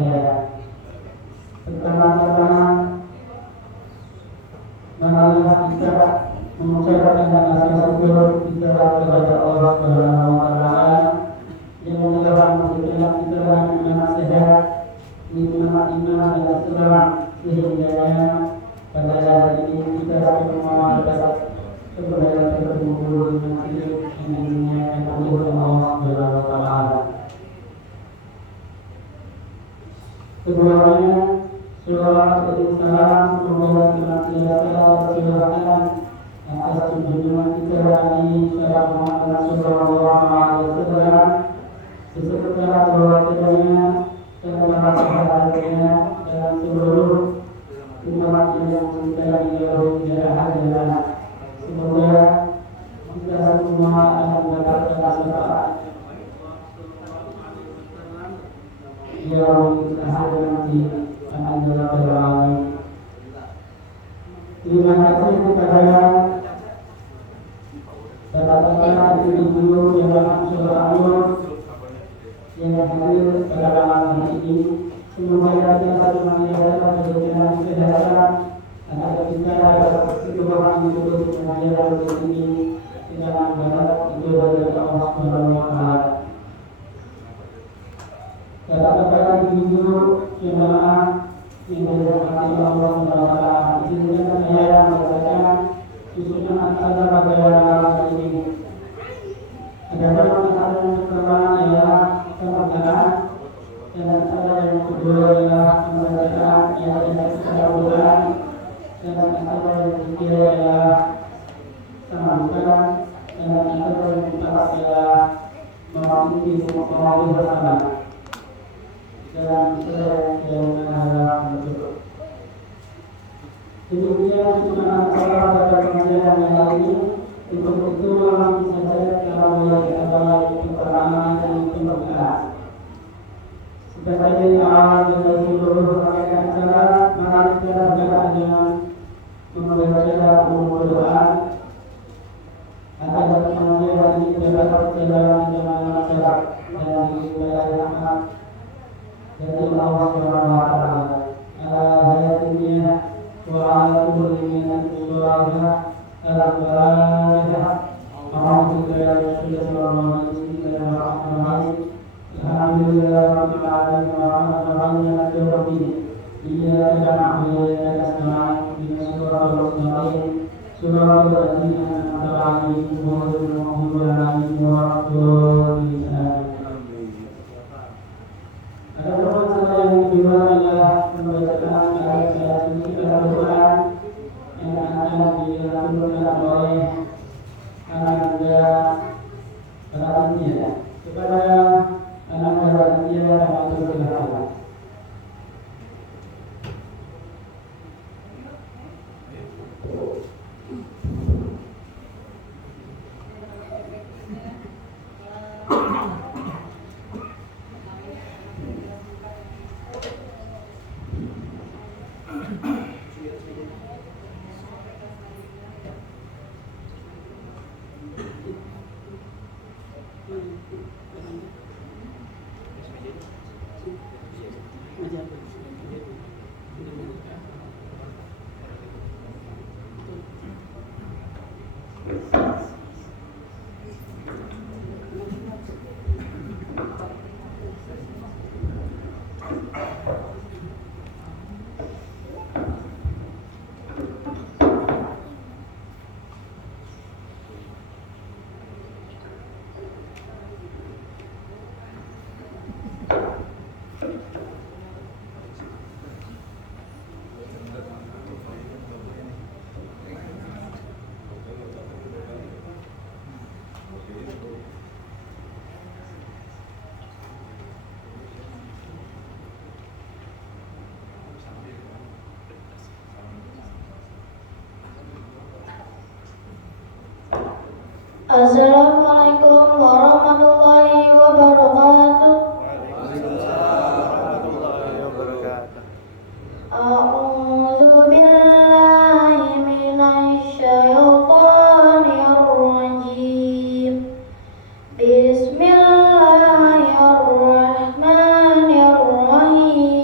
saya. Pertama-tama marilah kita mengucapkan rasa syukur kita kepada Allah Subhanahu wa taala yang telah memberikan kita nikmat sehat, nikmat iman dan Islam sehingga pada hari ini kita semua dapat kembali berkumpul dengan hidup yang dimuliakan oleh Allah Subhanahu wa taala. Keduanya selawat dan salam semoga senantiasa tercurahkan atas junjungan kita Nabi Muhammad sallallahu alaihi wasallam beserta keluarganya dan para sahabatnya dan seluruh umat yang mencari hingga akhir. Semoga kita semua akan mendapatkan syafaat yang akhir nanti. Terima kasih kepada bapak-bapak, ibu-ibu yang bersyukur yang hadir pada malam hari ini. Semoga kita selalu menjaga kesehatan agar kita dapat berdoa untuk mengajar ini dengan barat itu dari Allah Subhanahu wa taala. Bapak-bapak, ibu-ibu jemaah yang dirahmati Allah Subhanahu wa taala, izinkan saya membacakan susunan acara pada malam hari ini. Ada acara yang pertama ialah pembukaan dan acara yang kedua ialah pembacaan ayat-ayat kemuliaan dan acara yang ketiga ialah sambutan dan acara yang keempat ialah mengikuti maulid bersama. Dan saya yang mengharap untuk demikian susunan acara pada pengajian yang hari ini. Untuk itu langsung saja kita mulai acara pertama dan pembukaan. Sebagai awal dari seluruh rangkaian acara, mari kita berdoa dengan membaca doa agar pengajian ini dapat berjalan dengan lancar dan diberi rahmat dari Allah Subhanahu wa taala. Ala hayatinya wa ala kulli min al-surah al-fatihah. Alhamdulillah rabbil alamin arrahmanir rahim maliki yaumiddin. Iyyaka na'budu wa iyyaka nasta'in ihdinas siratal mustaqim siratal ladzina an'amta 'alaihim ghairil maghdubi 'alaihim waladdallin. Ada teman saya yang kedua adalah membacakan ayat-ayat suci Al-Quran yang akan dilakukan oleh Ananda Raditya. Kepada Ananda Raditya kami persilakan. Assalamualaikum warahmatullahi wabarakatuh. A'udzu billahi minasy syaithanir rajim. Bismillahirrahmanirrahim.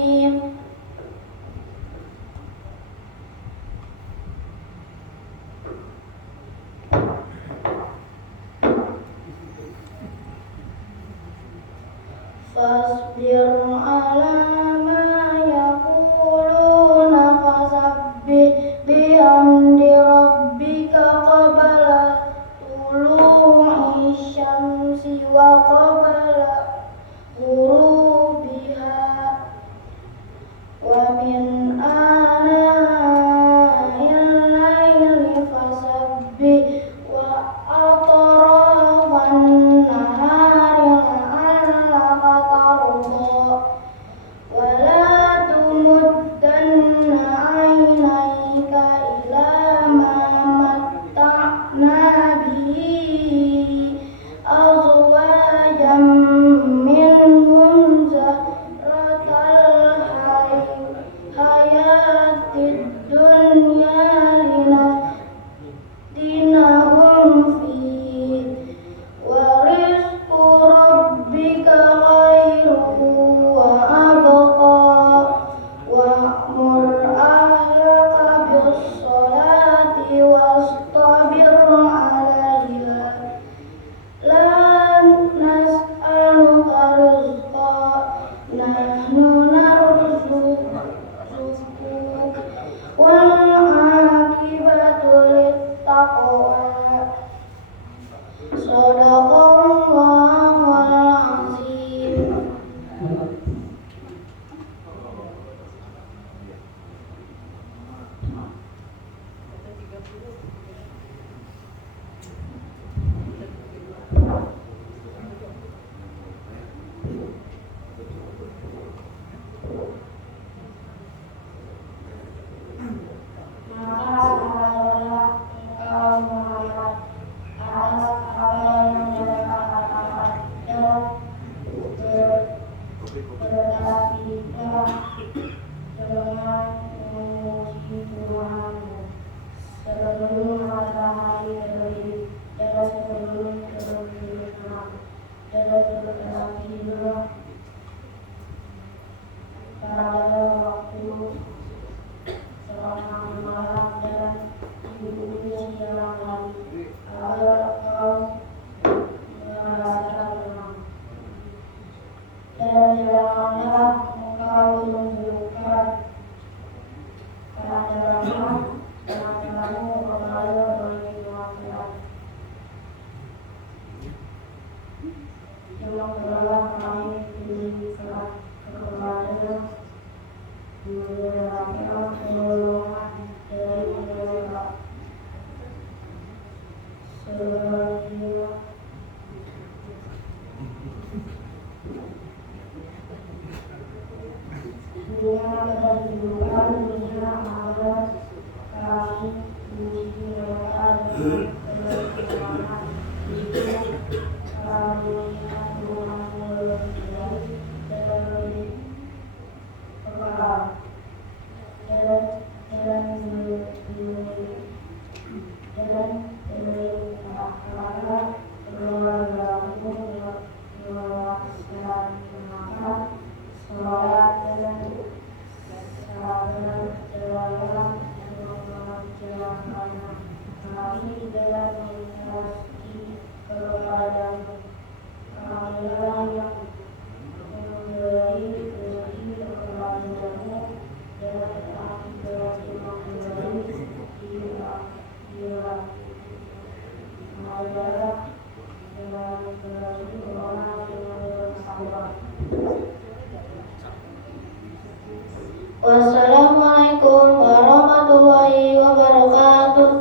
Wassalamualaikum warahmatullahi wabarakatuh.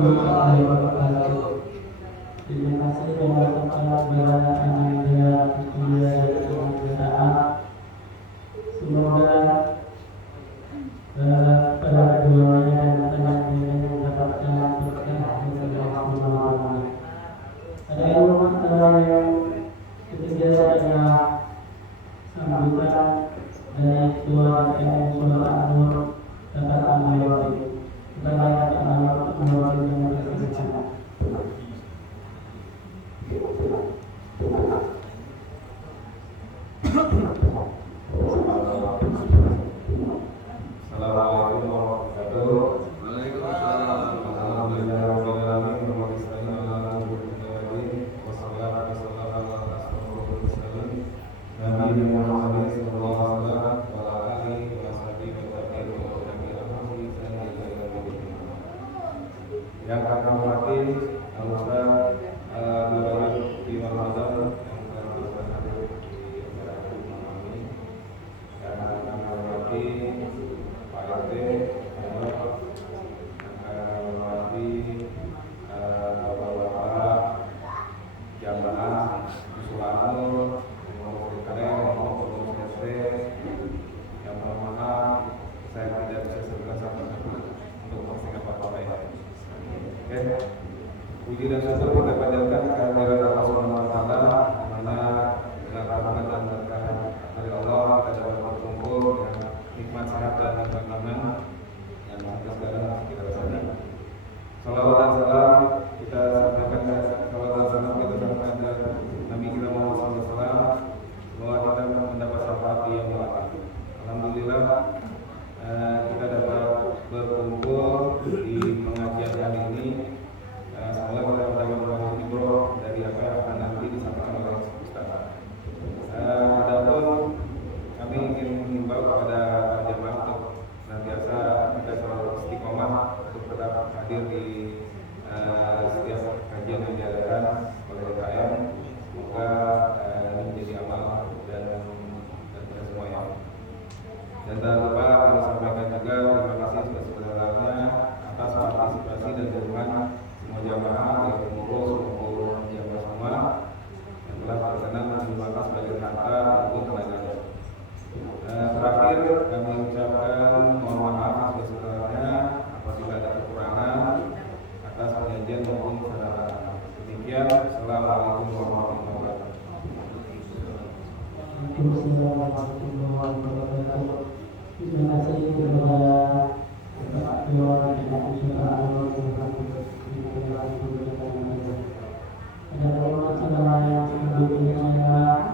warahmatullahi wabarakatuh. Terima kasih kepada tempat berada Anda kemuliaan. Semoga pada keduanya dan teman-teman mendapatkan berkah dari Allah Subhanahu wa Ta'ala. Ada yang ketiga adalah sambutan dari Ketua KM Solo Anur dapat mewakili. Kita layak mewakili dengan berkesan. Assalamualaikum warahmatullahi wabarakatuh. Waalaikumsalam. Alhamdulillahirobbilalamin. Wassalatu wassalamu ala asyrofil mursalin. Nabiyina Muhammadin sallallahu alaihi wasallam wa ala alihi wa sahbihi wa tabi'in wa tabi'ahum bi ihsan ila yaumil din. Yang kami hormati anggota Bapak di Ramadan yang telah berhadir di acara malam ini. Yang kami hormati Pak RT, Bapak-bapak, jamaah, Sulano, maupun SD, yang mohon maaf, saya tidak bisa segera sampaikan untuk mempersingkat waktu saya. Oke, puji dan syukur kita panjatkan kehadirat Allah Subhanahu wa Ta'ala, di mana dengan rahmat dan berkah dari Allah kita dapat berkumpul dengan nikmat sehat dan nikmat iman yang sampai sekarang kita rasakan. Salawat dan salam kita sampaikan kepada Nabi kita Muhammad SAW bahwa kita mendapat syafaat yang mulia. Alhamdulillah kita dapat berkumpul di pengajian kali ini. Semoga kita mendapat ibrah dari apa yang akan nanti disampaikan oleh Ustaz. Pada Dan tak lupa kami sampaikan juga terima kasih sebesar-besarnya atas partisipasi dan dukungan semua jamaah baik pengurus maupun jamaah semua yang telah berkenan menyumbangkan sebagian harta maupun tenaganya. Terakhir kami ucapkan mohon maaf sebesar-besarnya apabila ada kekurangan atas penyajian maupun kesalahan. Demikian, assalamualaikum warahmatullahi wabarakatuh. Terima kasih kepada Bapak Ketua dan Usaha ada beberapa yang sebelumnya saya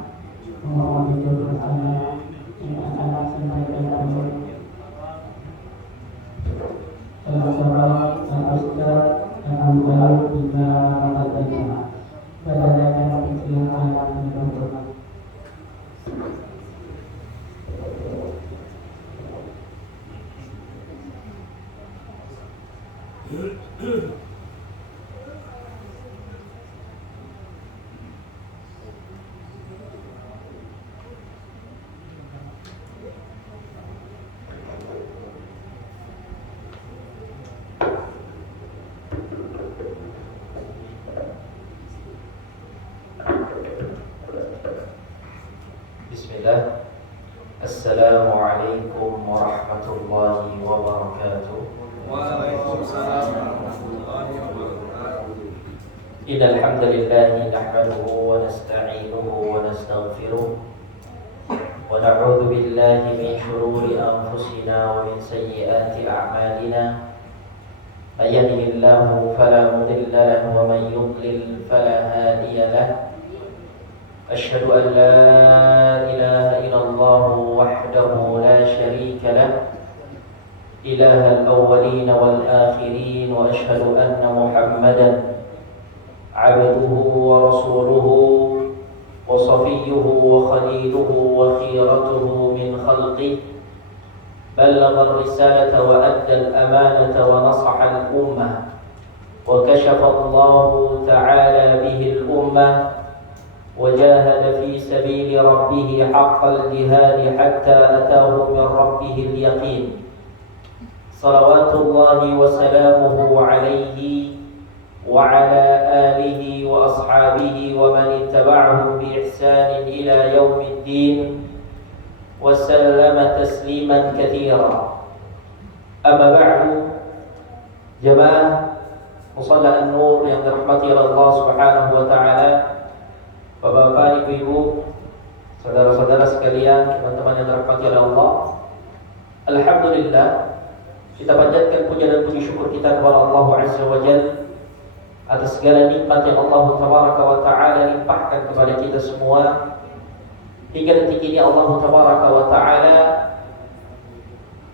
mohon bersama yang akan sampaikan kami sahabat Ustaz dan Alhamdulillah bila katanya pada yang persilakan untuk Bismillah. Assalamualaikum warahmatullahi wabarakatuh. Waalaikumsalam warahmatullahi wabarakatuh. Innal hamdalillah nahmaduhu wa nasta'inuhu wa nastaghfiruh wa na'udzu billahi min shururi anfusina wa min sayyiati a'malina. May yahdihillahu fala mudilla lahu wa may yudlil fala hadiya lahu. أشهد أن لا إله إلا الله وحده لا شريك له إله الأولين والآخرين وأشهد أن محمدا عبده ورسوله وصفيه وخليله وخيرته من خلقه بلغ الرسالة وأدى الأمانة ونصح الأمة وكشف الله تعالى به الأمة وجاهد في سبيل ربه حق الجهاد حتى أتاه من ربه اليقين صلوات الله وسلامه عليه وعلى آله وأصحابه ومن اتبعهم بإحسان إلى يوم الدين وسلم تسليما كثيرا. أما بعد جماعة مصلى النور yang dirahmati oleh Allah Subhanahu wa taala, Bapak-bapak, ibu-ibu, saudara-saudara sekalian, teman-teman yang dirahmati oleh Allah. Alhamdulillah, kita panjatkan puja dan puji syukur kita kepada Allah Azza wa Jalla atas segala nikmat yang Allah Tabaraka wa Ta'ala limpahkan kepada kita semua. Hingga detik ini Allah Tabaraka wa Ta'ala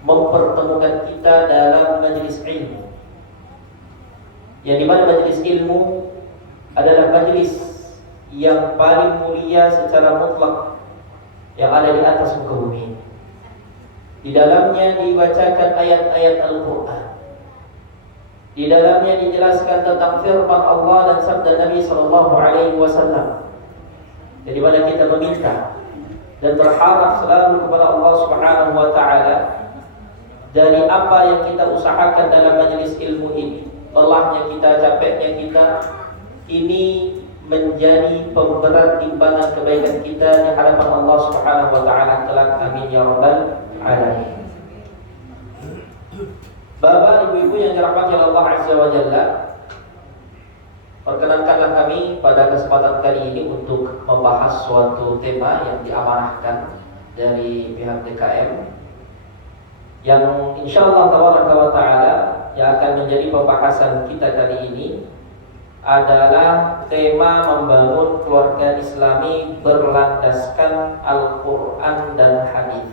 mempertemukan kita dalam majelis ilmu, yang dimana majelis ilmu adalah majelis yang paling mulia secara mutlak yang ada di atas muka bumi. Di dalamnya dibacakan ayat-ayat Al-Quran. Di dalamnya dijelaskan tentang firman Allah dan sabda Nabi SAW. Jadi mana kita meminta dan berharap selalu kepada Allah Subhanahu wa Ta'ala dari apa yang kita usahakan dalam majelis ilmu ini, lelahnya kita, capeknya kita, ini menjadi pemberat timbangan kebaikan kita di hadapan Allah Subhanahu wa Ta'ala kelak. Amin ya rabbal alamin. Bapak, ibu-ibu yang dirahmati oleh Allah Azza wa Jalla, perkenankanlah kami pada kesempatan kali ini untuk membahas suatu tema yang diamanahkan dari pihak DKM, yang insyaallah tabaraka wa ta'ala yang akan menjadi pembahasan kita kali ini adalah tema membangun keluarga Islami berlandaskan Al-Quran dan Hadis.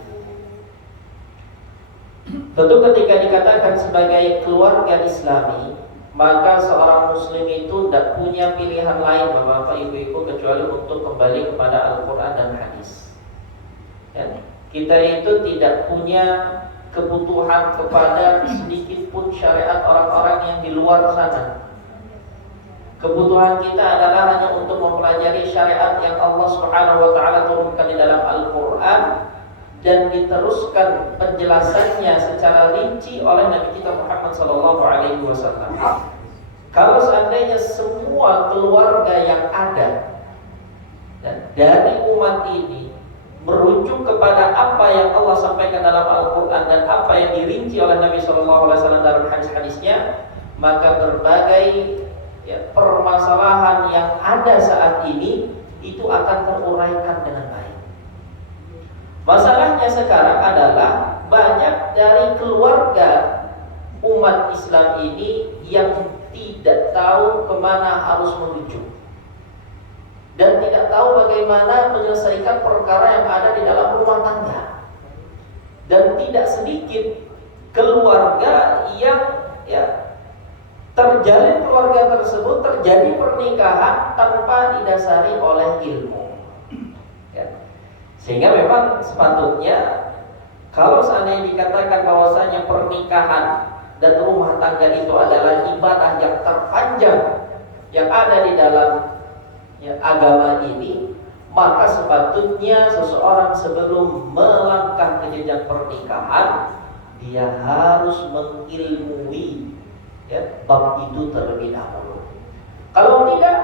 Tentu ketika dikatakan sebagai keluarga Islami, maka seorang muslim itu tidak punya pilihan lain, bapak ibu-ibu, kecuali untuk kembali kepada Al-Quran dan Hadis. Ya, kita itu tidak punya kebutuhan kepada sedikit pun syariat orang-orang yang di luar sana. Kebutuhan kita adalah hanya untuk mempelajari syariat yang Allah Subhanahu wa Ta'ala turunkan di dalam Al-Quran dan diteruskan penjelasannya secara rinci oleh Nabi kita Muhammad SAW. Kalau seandainya semua keluarga yang ada dari umat ini merujuk kepada apa yang Allah sampaikan dalam Al-Quran dan apa yang dirinci oleh Nabi SAW dalam hadis-hadisnya, maka berbagai permasalahan yang ada saat ini itu akan teruraikan dengan baik. Masalahnya sekarang adalah banyak dari keluarga umat Islam ini yang tidak tahu kemana harus menuju dan tidak tahu bagaimana menyelesaikan perkara yang ada di dalam rumah tangga. Dan tidak sedikit keluarga yang terjalin keluarga tersebut terjadi pernikahan tanpa didasari oleh ilmu. Sehingga memang sepatutnya kalau seandainya dikatakan bahwasanya pernikahan dan rumah tangga itu adalah ibadah yang terpanjang yang ada di dalam agama ini, maka sepatutnya seseorang sebelum melangkah ke jenjang pernikahan dia harus mengilmui bab itu terlebih dahulu. Kalau tidak,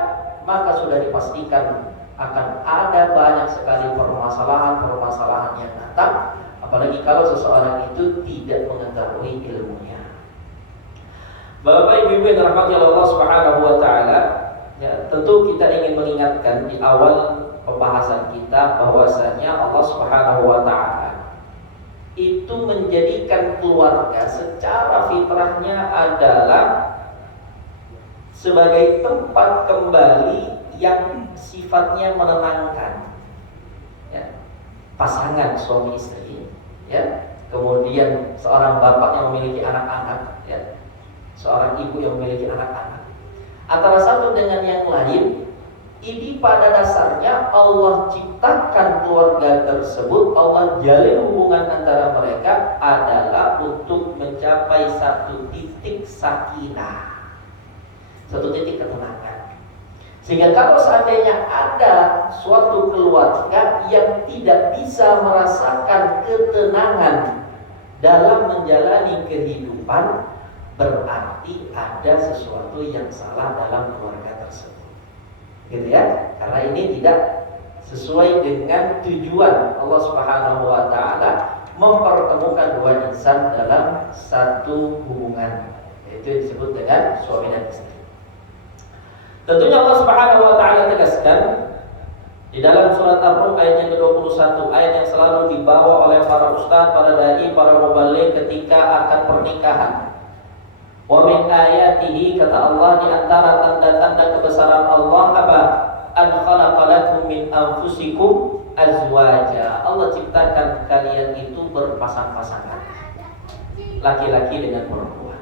maka sudah dipastikan akan ada banyak sekali permasalahan yang datang, apalagi kalau seseorang itu tidak mengetahui ilmunya. Bapak Ibu yang dirahmati Allah Subhanahu wa taala, tentu kita ingin mengingatkan di awal pembahasan kita bahwasanya Allah Subhanahu wa taala itu menjadikan keluarga secara fitrahnya adalah sebagai tempat kembali yang sifatnya menenangkan, pasangan suami istri, kemudian seorang bapak yang memiliki anak-anak, seorang ibu yang memiliki anak-anak, antara satu dengan yang lain. Ini pada dasarnya Allah ciptakan keluarga tersebut, Allah jalin hubungan antara mereka adalah untuk mencapai satu titik sakinah, satu titik ketenangan. Sehingga kalau seandainya ada suatu keluarga yang tidak bisa merasakan ketenangan dalam menjalani kehidupan, berarti ada sesuatu yang salah dalam keluarga tersebut. Gitu ya, karena ini tidak sesuai dengan tujuan Allah Subhanahu wa taala mempertemukan dua insan dalam satu hubungan, yaitu disebut dengan suami dan istri. Tentunya Allah Subhanahu wa taala tegaskan di dalam surat Ar-Rum ayat yang ke-21, ayat yang selalu dibawa oleh para ustaz, para dai, para muballigh ketika akan pernikahan. Wa min ayatihi, kata Allah, di antara tanda-tanda kebesaran Allah apa? An khalaqalakum min anfusikum azwaja. Allah ciptakan kalian itu berpasang-pasangan, laki-laki dengan perempuan.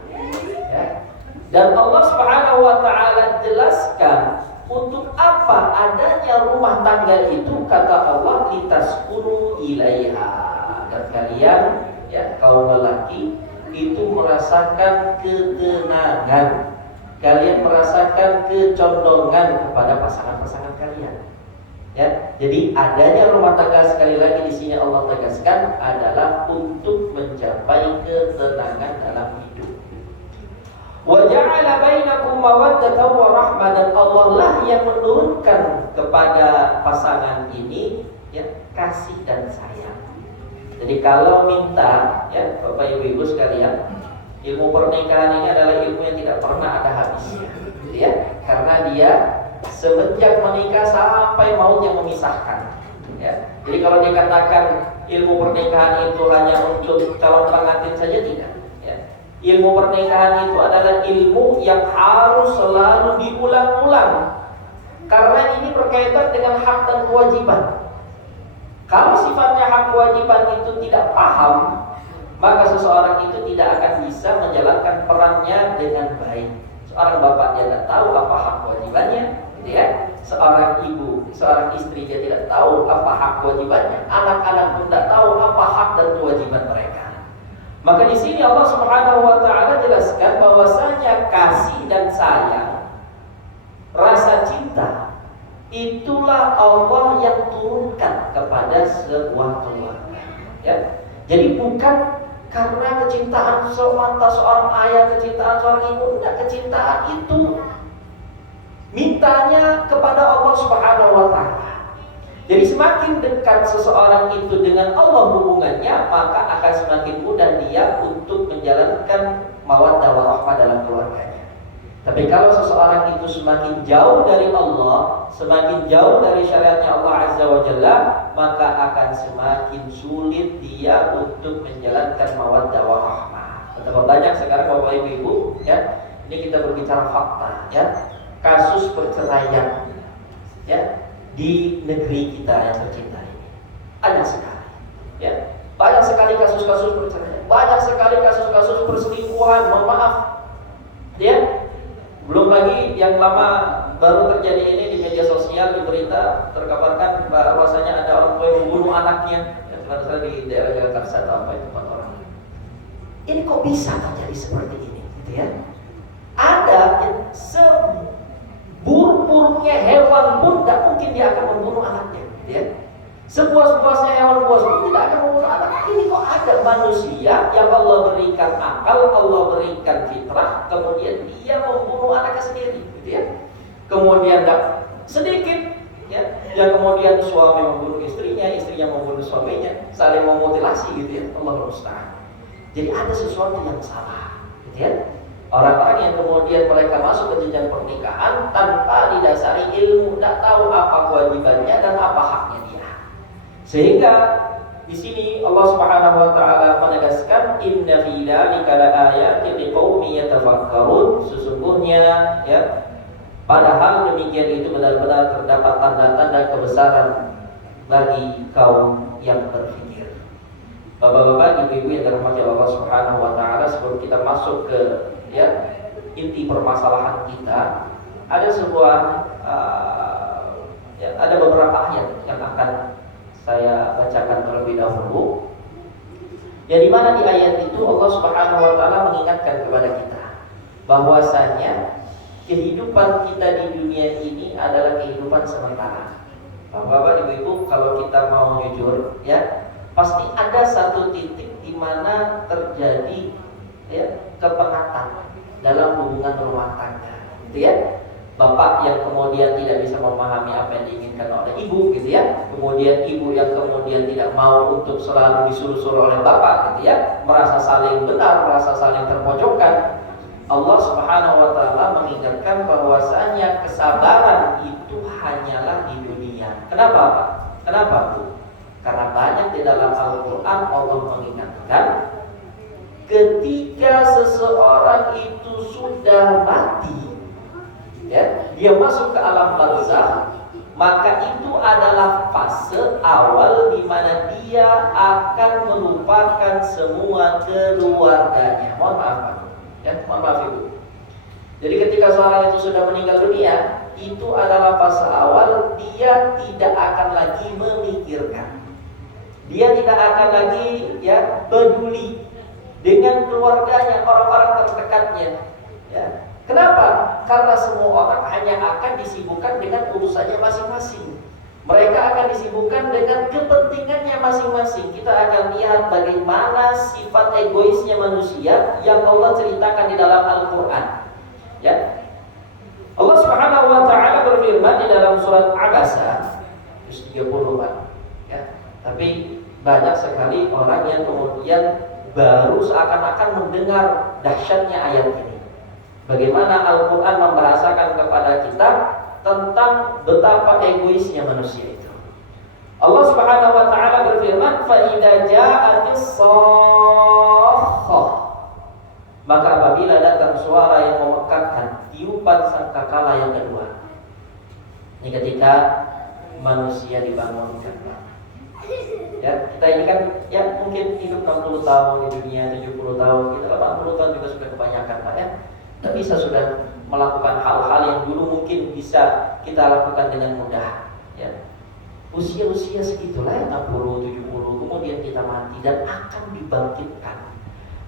Dan Allah Subhanahu wa taala jelaskan untuk apa adanya rumah tangga itu, kata Allah, litaskunu ilaiha, agar kalian kaum lelaki itu merasakan ketenangan, kalian merasakan kecondongan kepada pasangan-pasangan kalian. Jadi adanya rumah tangga, sekali lagi di sini Allah tegaskan, adalah untuk mencapai ketenangan dalam hidup. Wa ja'ala bainakum mawaddatan wa rahmah, dan Allah lah yang menurunkan kepada pasangan ini kasih dan sayang. Jadi kalau minta, Bapak Ibu sekalian, ilmu pernikahan ini adalah ilmu yang tidak pernah ada habisnya, karena dia semenjak menikah sampai maut yang memisahkan. Jadi kalau dikatakan ilmu pernikahan itu hanya untuk calon pengantin saja, tidak. Ilmu pernikahan itu adalah ilmu yang harus selalu diulang-ulang, karena ini berkaitan dengan hak dan kewajiban. Kalau sifatnya hak kewajiban itu tidak paham, maka seseorang itu tidak akan bisa menjalankan perannya dengan baik. Seorang bapak dia tidak tahu apa hak kewajibannya, Seorang ibu, seorang istri dia tidak tahu apa hak kewajibannya. Anak-anak pun tidak tahu apa hak dan kewajiban mereka. Maka di sini Allah Subhanahu wa taala jelaskan bahwasanya kasih dan sayang, rasa cinta, itulah Allah yang turunkan kepada sebuah keluarga. Ya. Jadi bukan karena kecintaan semata seorang ayah, kecintaan seorang ibu, enggak, kecintaan itu mintanya kepada Allah Subhanahu wa taala. Jadi semakin dekat seseorang itu dengan Allah hubungannya, maka akan semakin mudah dia untuk menjalankan mawaddah warahmah dalam keluarganya. Tapi kalau seseorang itu semakin jauh dari Allah, semakin jauh dari syariatnya Allah Azza wa Jalla, maka akan semakin sulit dia untuk menjalankan mawaddah warahmah. Betapa banyak sekarang Bapak Ibu, ya. Ini kita berbicara fakta, ya. Kasus perceraian, ya, di negeri kita yang tercinta ini banyak sekali, ya. Banyak sekali kasus-kasus perceraian, banyak sekali kasus-kasus perselingkuhan, mohon maaf, ya. Belum lagi yang lama baru terjadi ini di media sosial, di berita terkabarkan bahwasanya ada orang tua yang membunuh anaknya, ya, ternyata di daerah Jakarta atau apa itu 4 orang. Ini kok bisa terjadi seperti ini, gitu ya? Ada yang seburuk-buruknya hewan pun tidak mungkin dia akan membunuh anaknya, gitu ya? Sepuas-puasnya hewan buas pun tidak akan membunuh anak. Ini kok ada manusia yang Allah berikan akal, Allah berikan fitrah, kemudian dia membunuh anaknya sendiri, gitu ya? Kemudian sedikit, ya, yang kemudian suami membunuh istrinya, istrinya membunuh suaminya, saling memutilasi, gitu ya? Allah musta'an. Jadi ada sesuatu yang salah, gitu ya? Orang-orang yang kemudian mereka masuk ke jenjang pernikahan tanpa didasari ilmu, tidak tahu apa kewajibannya dan apa haknya dia. Sehingga di sini Allah Subhanahu wa taala menegaskan inna fi dzalika laayatin liqaumin yatafakkarun, sesungguhnya, ya, padahal demikian itu benar-benar terdapat tanda-tanda kebesaran bagi kaum yang berpikir. Bapak-bapak, ibu-ibu yang dirahmati Allah Subhanahu wa taala, sebelum kita masuk ke, ya, inti permasalahan kita, ada sebuah ya, ada beberapa ayat yang akan saya bacakan terlebih dahulu. Yang dimana di ayat itu Allah Subhanahu wa taala mengingatkan kepada kita bahwasanya kehidupan kita di dunia ini adalah kehidupan sementara. Bapak-bapak, ibu-ibu, kalau kita mau jujur, ya, pasti ada satu titik di mana terjadi, ya, kepekatan dalam hubungan rumah tangga, gitu ya. Bapak yang kemudian tidak bisa memahami apa yang diinginkan oleh ibu, gitu ya. Kemudian ibu yang kemudian tidak mau untuk selalu disuruh-suruh oleh bapak, gitu ya. Merasa saling benar, merasa saling terpojokkan. Allah Subhanahu wa taala mengingatkan bahwasanya kesabaran itu hanyalah di dunia. Kenapa, Pak? Kenapa, Bu? Karena banyak di dalam Al-Qur'an Allah mengingatkan ketika seseorang itu sudah mati, ya, dia masuk ke alam barzakh, maka itu adalah fase awal di mana dia akan melupakan semua keluarganya. Mohon maaf, Pak. Ya, mohon maaf, Ibu. Jadi ketika seorang itu sudah meninggal dunia, itu adalah fase awal, dia tidak akan lagi memikirkan. Dia tidak akan lagi, ya, peduli dengan keluarganya, orang-orang terdekatnya, ya. Kenapa? Karena semua orang hanya akan disibukkan dengan urusannya masing-masing. Mereka akan disibukkan dengan kepentingannya masing-masing. Kita akan lihat bagaimana sifat egoisnya manusia yang Allah ceritakan di dalam Al-Quran, ya. Allah Subhanahu wa taala berfirman di dalam surat Abasa 34, ya. Tapi banyak sekali orang yang kemudian baru seakan-akan mendengar dahsyatnya ayat ini. Bagaimana Al-Quran membahasakan kepada kita tentang betapa egoisnya manusia itu. Allah Subhanahu wa taala berfirman, "Fa idza ja'atis shakhah." Maka apabila datang suara yang memekakkan, tiupan sangkakala yang kedua. Ini ketika manusia dibangunkan. Ya, kita ini kan, ya, mungkin hidup 60 tahun di dunia, 70 tahun, kita 80 tahun juga sudah kebanyakan, Pak, ya. Kita bisa sudah melakukan hal-hal yang dulu mungkin bisa kita lakukan dengan mudah, ya. Usia-usia segitulah, 60, 70, kemudian kita mati dan akan dibangkitkan.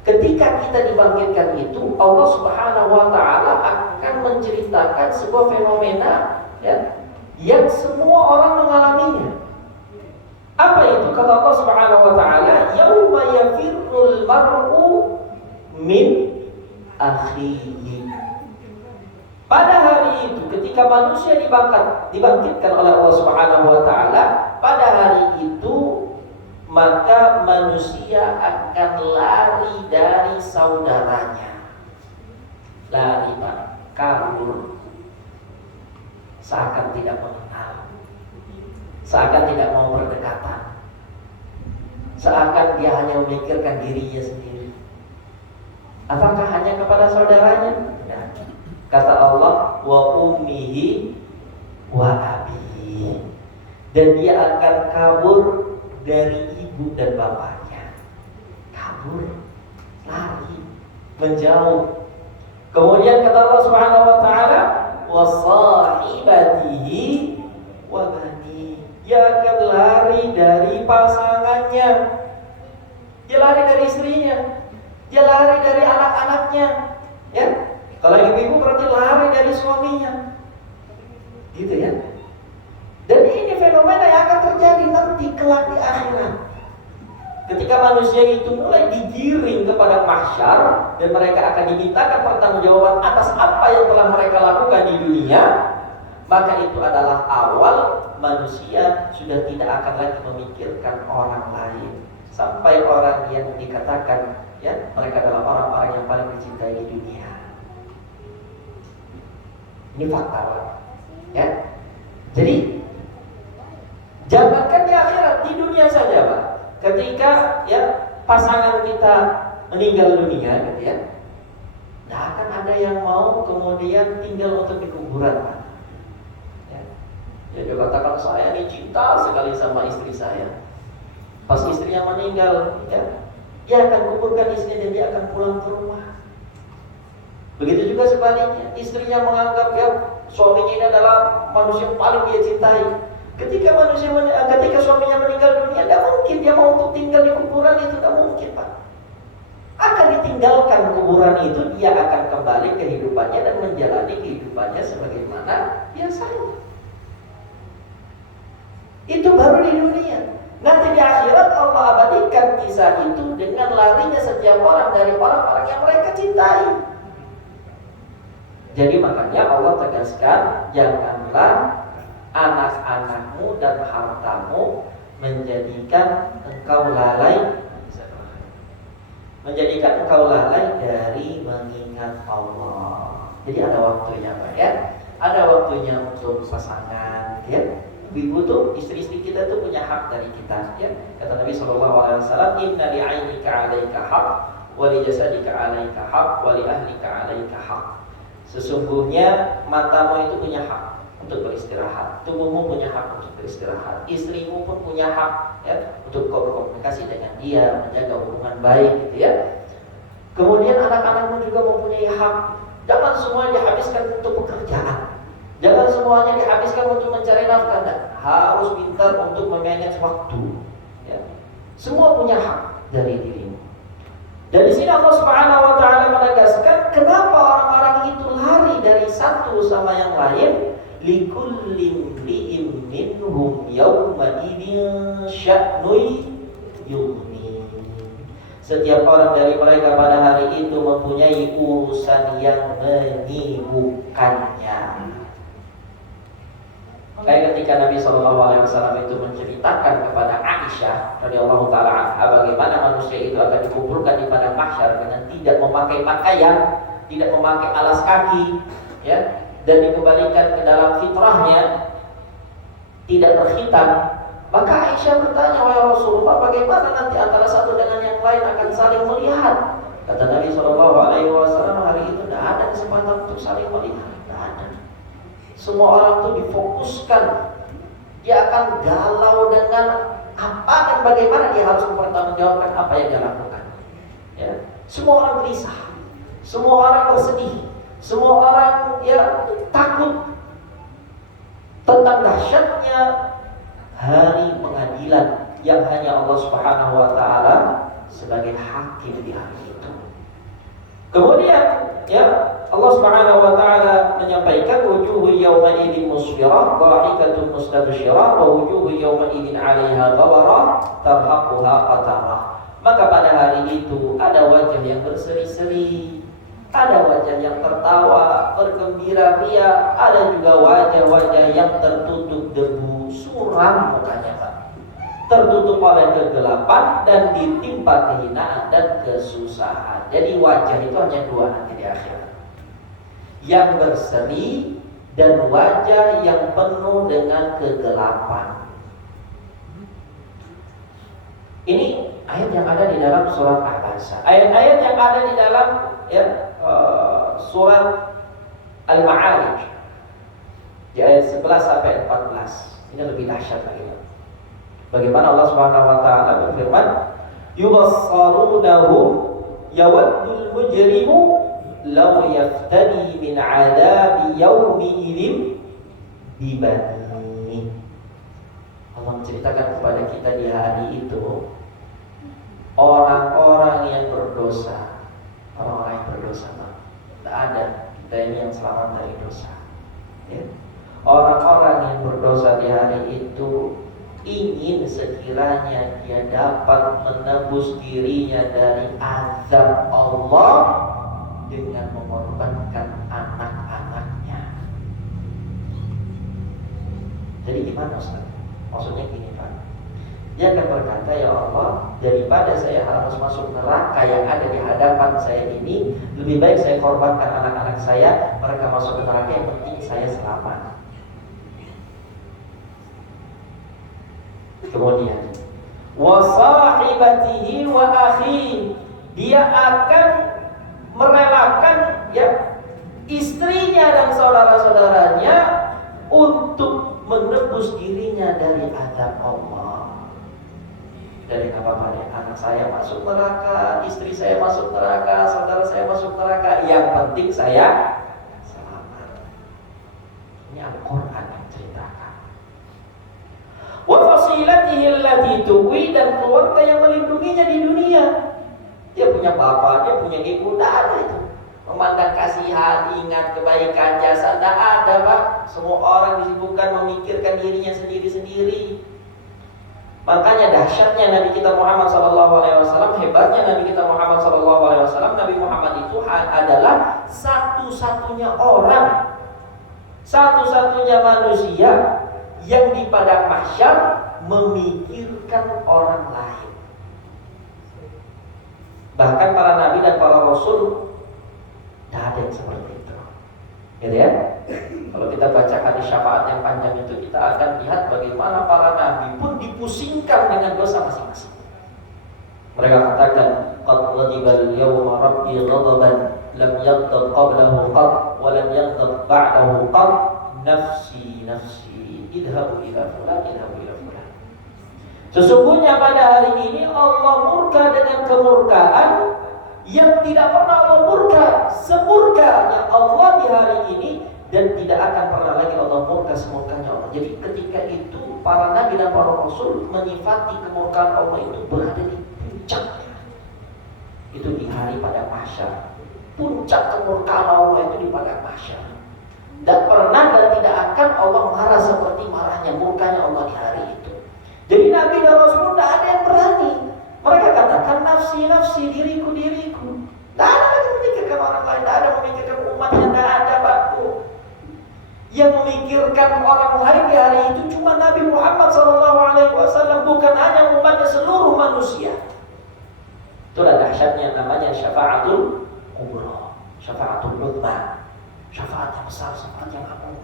Ketika kita dibangkitkan itu, Allah Subhanahu wa taala akan menceritakan sebuah fenomena, ya, yang semua orang mengalaminya. Apa itu? Kata Allah Subhanahu wa taala, yafirrul mar'u min akhihi. Pada hari itu ketika manusia dibangkitkan oleh Allah Subhanahu wa taala, pada hari itu maka manusia akan lari dari saudaranya. Lari, Pak, kabur. Seakan tidak mengenal. Seakan tidak mau berdekatan. Seakan dia hanya memikirkan dirinya sendiri. Apakah hanya kepada saudaranya? Tidak. Kata Allah, wa ummihi wa abihi. Dan dia akan kabur dari ibu dan bapaknya. Kabur, lari, menjauh. Kemudian kata Allah Subhanahu wa taala, wa sahibatihi wa bani. Dia akan lari dari pasangannya. Dia lari dari istrinya. Dia lari dari anak-anaknya. Ya. Kalau ibu-ibu berarti lari dari suaminya. Gitu ya. Dan ini fenomena yang akan terjadi nanti kelak di akhirat. Ketika manusia itu mulai digiring kepada mahsyar dan mereka akan dimintakan pertanggungjawaban atas apa yang telah mereka lakukan di dunia, maka itu adalah awal manusia sudah tidak akan lagi memikirkan orang lain. Sampai orang yang dikatakan ya, mereka adalah orang-orang yang paling dicintai di dunia. Ini fakta, Pak. Ya. Jadi jangankan di akhirat, di dunia saja, Pak. Ketika ya pasangan kita meninggal dunia, gitu ya, tidak akan ada yang mau kemudian tinggal untuk di kuburan, Pak. Ya. Dia katakan saya ini cinta sekali sama istri saya. Pas istrinya meninggal, ya, dia akan kuburkan istrinya dan dia akan pulang ke rumah. Begitu juga sebaliknya, istrinya menganggap ya suaminya ini adalah manusia yang paling dia cintai. Ketika suaminya meninggal dunia, tidak mungkin dia mau untuk tinggal di kuburan itu, tidak mungkin, Pak. Akan ditinggalkan kuburan itu, dia akan kembali kehidupannya dan menjalani kehidupannya sebagaimana biasanya. Itu baru di dunia. Nanti di akhirat Allah abadikan kisah itu dengan larinya setiap orang dari orang-orang yang mereka cintai. Jadi makanya Allah tegaskan, janganlah anak-anakmu dan hartamu menjadikan engkau lalai dari mengingat Allah. Jadi ada waktunya, Pak, ya. Ada waktunya untuk pasangan, ya. Ibu tuh, istri-istri kita tuh punya hak dari kita, ya. Kata Nabi SAW, inna li'ainika 'alaika haq, wa li jasadika 'alaika haq, wa li ahlika 'alaika haq. Sesungguhnya matamu itu punya hak untuk beristirahat, tubuhmu punya hak untuk beristirahat, istrimu pun punya hak ya untuk berkomunikasi dengan dia, menjaga hubungan baik, gitu ya. Kemudian anak-anakmu juga mempunyai hak. Jangan semua dihabiskan untuk pekerjaan, jangan semuanya dihabiskan untuk mencari nafkah. Dan harus pintar untuk memanage waktu. Ya. Semua punya hak dari dirimu. Dan di sini Allah Subhanahu wa taala menegaskan kenapa orang-orang itu lari dari satu sama yang lain. Likulli imri'in minhum yawma idzin sya'nun yughni. Setiap orang dari mereka pada hari itu mempunyai urusan yang menyibukkannya. Kayak ketika Nabi SAW itu menceritakan kepada Aisyah radhiyallahu taala anha bagaimana manusia itu akan dikumpulkan di padang mahsyar dengan tidak memakai pakaian, tidak memakai alas kaki, ya, dan dikembalikan ke dalam fitrahnya, tidak berkhitan. Maka Aisyah bertanya, wahai Rasulullah, bagaimana nanti antara satu dengan yang lain akan saling melihat? Kata Nabi SAW, hari itu tidak ada kesempatan untuk saling melihat, tidak ada. Semua orang itu difokuskan, dia akan galau dengan apa dan bagaimana dia harus mempertanggungjawabkan apa yang dia lakukan. Ya. Semua orang gelisah, semua orang bersedih, semua orang ya takut tentang dahsyatnya hari pengadilan yang hanya Allah Subhanahu wa taala sebagai hakim di hari itu. Kemudian ya Allah Subhanahu wa taala menyampaikan wujuhu yawma idzin musfirah dhahikatun mustabsyirah wa wujuhu yawma idzin 'alaiha ghawarah tarhaquha qatamah. Maka pada hari itu ada wajah yang berseri-seri, ada wajah yang tertawa, bergembira ria, ada juga wajah-wajah yang tertutup debu, suram mukanya Pak, tertutup oleh kegelapan dan ditimpa kehinaan dan kesusahan. Jadi wajah itu hanya dua nanti di akhirat, yang berseri dan wajah yang penuh dengan kegelapan. Ini ayat yang ada di dalam surat Al-Ahzab. Ayat-ayat yang ada di dalam surat Al-Ma'arij di ayat 11 sampai 14. Ini lebih dahsyat lagi. Bagaimana Allah Subhanahu wa taala berfirman, "Yubassarunahum yawaddul mujrimu law yaftadi min 'adzabi yawmi idzin bibani." Allah menceritakan kepada kita di hari itu orang-orang yang berdosa, orang-orang yang berdosa, tidak ada kita ini yang selamat dari dosa. Ya. Orang-orang yang berdosa di hari itu ingin sekiranya dia dapat menebus dirinya dari azab Allah dengan mengorbankan anak-anaknya. Jadi gimana Ustaz? Maksudnya gini Pak, dia akan berkata, ya Allah, daripada saya harus masuk neraka yang ada di hadapan saya ini, lebih baik saya korbankan anak-anak saya, mereka masuk ke neraka, yang penting saya selamat. Kemudian wa sahibatihi wa akhi, dia akan merelakan ya istrinya dan saudara-saudaranya untuk menebus dirinya dari azab Allah. Dari apa ya, anak saya masuk neraka, istri saya masuk neraka, saudara saya masuk neraka, yang penting saya selamat. Ini Al-Quran yang ceritakan. Wa fasilatihi allati tuwi, dan keluarga yang melindunginya di dunia. Dia punya bapak, dia punya ibu, tidak ada itu. Memandang kasihan, ingat kebaikan jasa, tidak ada Pak. Semua orang disibukkan memikirkan dirinya sendiri-sendiri. Makanya dahsyatnya Nabi kita Muhammad SAW, hebatnya Nabi kita Muhammad SAW. Nabi Muhammad itu adalah satu-satunya orang, satu-satunya manusia yang di padang mahsyar memikirkan orang lain. Bahkan para nabi dan para rasul tidak ada yang seperti itu. Gitu ya? Kalau kita baca hadis syafaat yang panjang itu, kita akan lihat bagaimana para nabi pun dipusingkan dengan dosa masing-masing. Mereka katakan, qad ghadibal yawma rabbi ghadaban lam yaghdab qablahu qad wa lam yaghdab ba'dahu qad, nafsi nafsi idhabu ila fulan idhabu ila fulan. Sesungguhnya pada hari ini Allah murka dengan kemurkaan yang tidak pernah Allah murka semurkanya Allah di hari ini, dan tidak akan pernah lagi Allah murka semurkanya Allah. Jadi ketika itu para nabi dan para rasul menyifati kemurkaan Allah itu berada di puncaknya. Itu di hari pada mahsyar. Puncak kemurkaan Allah itu di pada mahsyar. Dan pernah dan tidak akan Allah marah seperti marahnya, murkanya Allah di hari itu. Jadi nabi dan rasul tidak ada yang berani. Mereka katakan nafsi nafsi, diriku diriku. Tidak ada yang memikirkan orang lain, tidak ada yang memikirkan umatnya, tidak ada Bakku. Yang memikirkan orang lain di hari itu cuma Nabi Muhammad SAW, bukan hanya umatnya, seluruh manusia. Itulah dahsyatnya namanya syafaatul kubra, syafaatul uzma, syafaat yang besar, syafaat yang agung.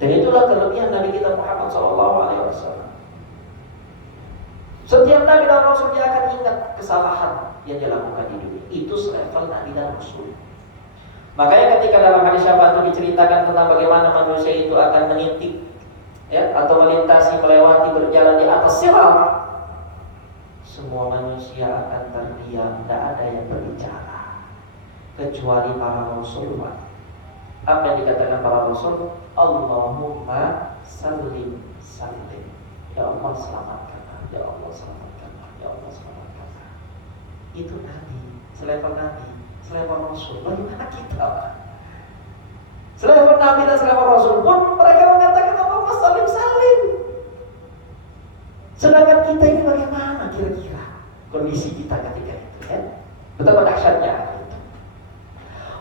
Dan itulah kelebihan Nabi kita Muhammad SAW. Setiap Nabi dan Rasul dia akan ingat kesalahan yang dia lakukan di dunia. Itu selevel Nabi dan Rasul. Makanya ketika dalam hadis syafaat itu diceritakan tentang bagaimana manusia itu akan mengintip, ya, atau melintasi, melewati, berjalan di atas sirat, semua manusia akan terdiam, tidak ada yang berbicara kecuali para Rasul. Apa yang dikatakan para Rasul? Allahumma sallim sallim. Ya Allah selamatkanlah, ya Allah selamatkanlah, ya Allah selamatkanlah. Itu Nabi, selevel Nabi, selevel Rasul. Bagaimana kita? Selevel Nabi dan selevel Rasul pun mereka mengatakan Allahumma sallim sallim. Sedangkan kita ini bagaimana kira-kira? kondisi kita ketika itu ya. Betapa dahsyatnya itu.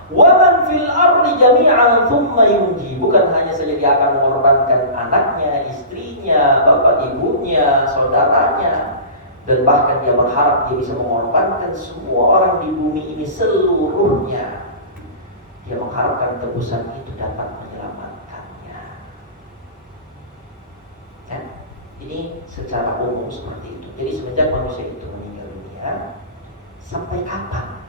Wa man fil ardi jami'an tsumma yunji. Bukan hanya saja dia akan mengorbankan anaknya, istrinya, bapak ibunya, saudaranya, dan bahkan dia berharap dia bisa mengorbankan semua orang di bumi ini seluruhnya. Dia mengharapkan tebusan itu dapat menyelamatkannya. Kan? Ini secara umum seperti itu. Jadi semenjak manusia itu meninggal dunia, sampai kapan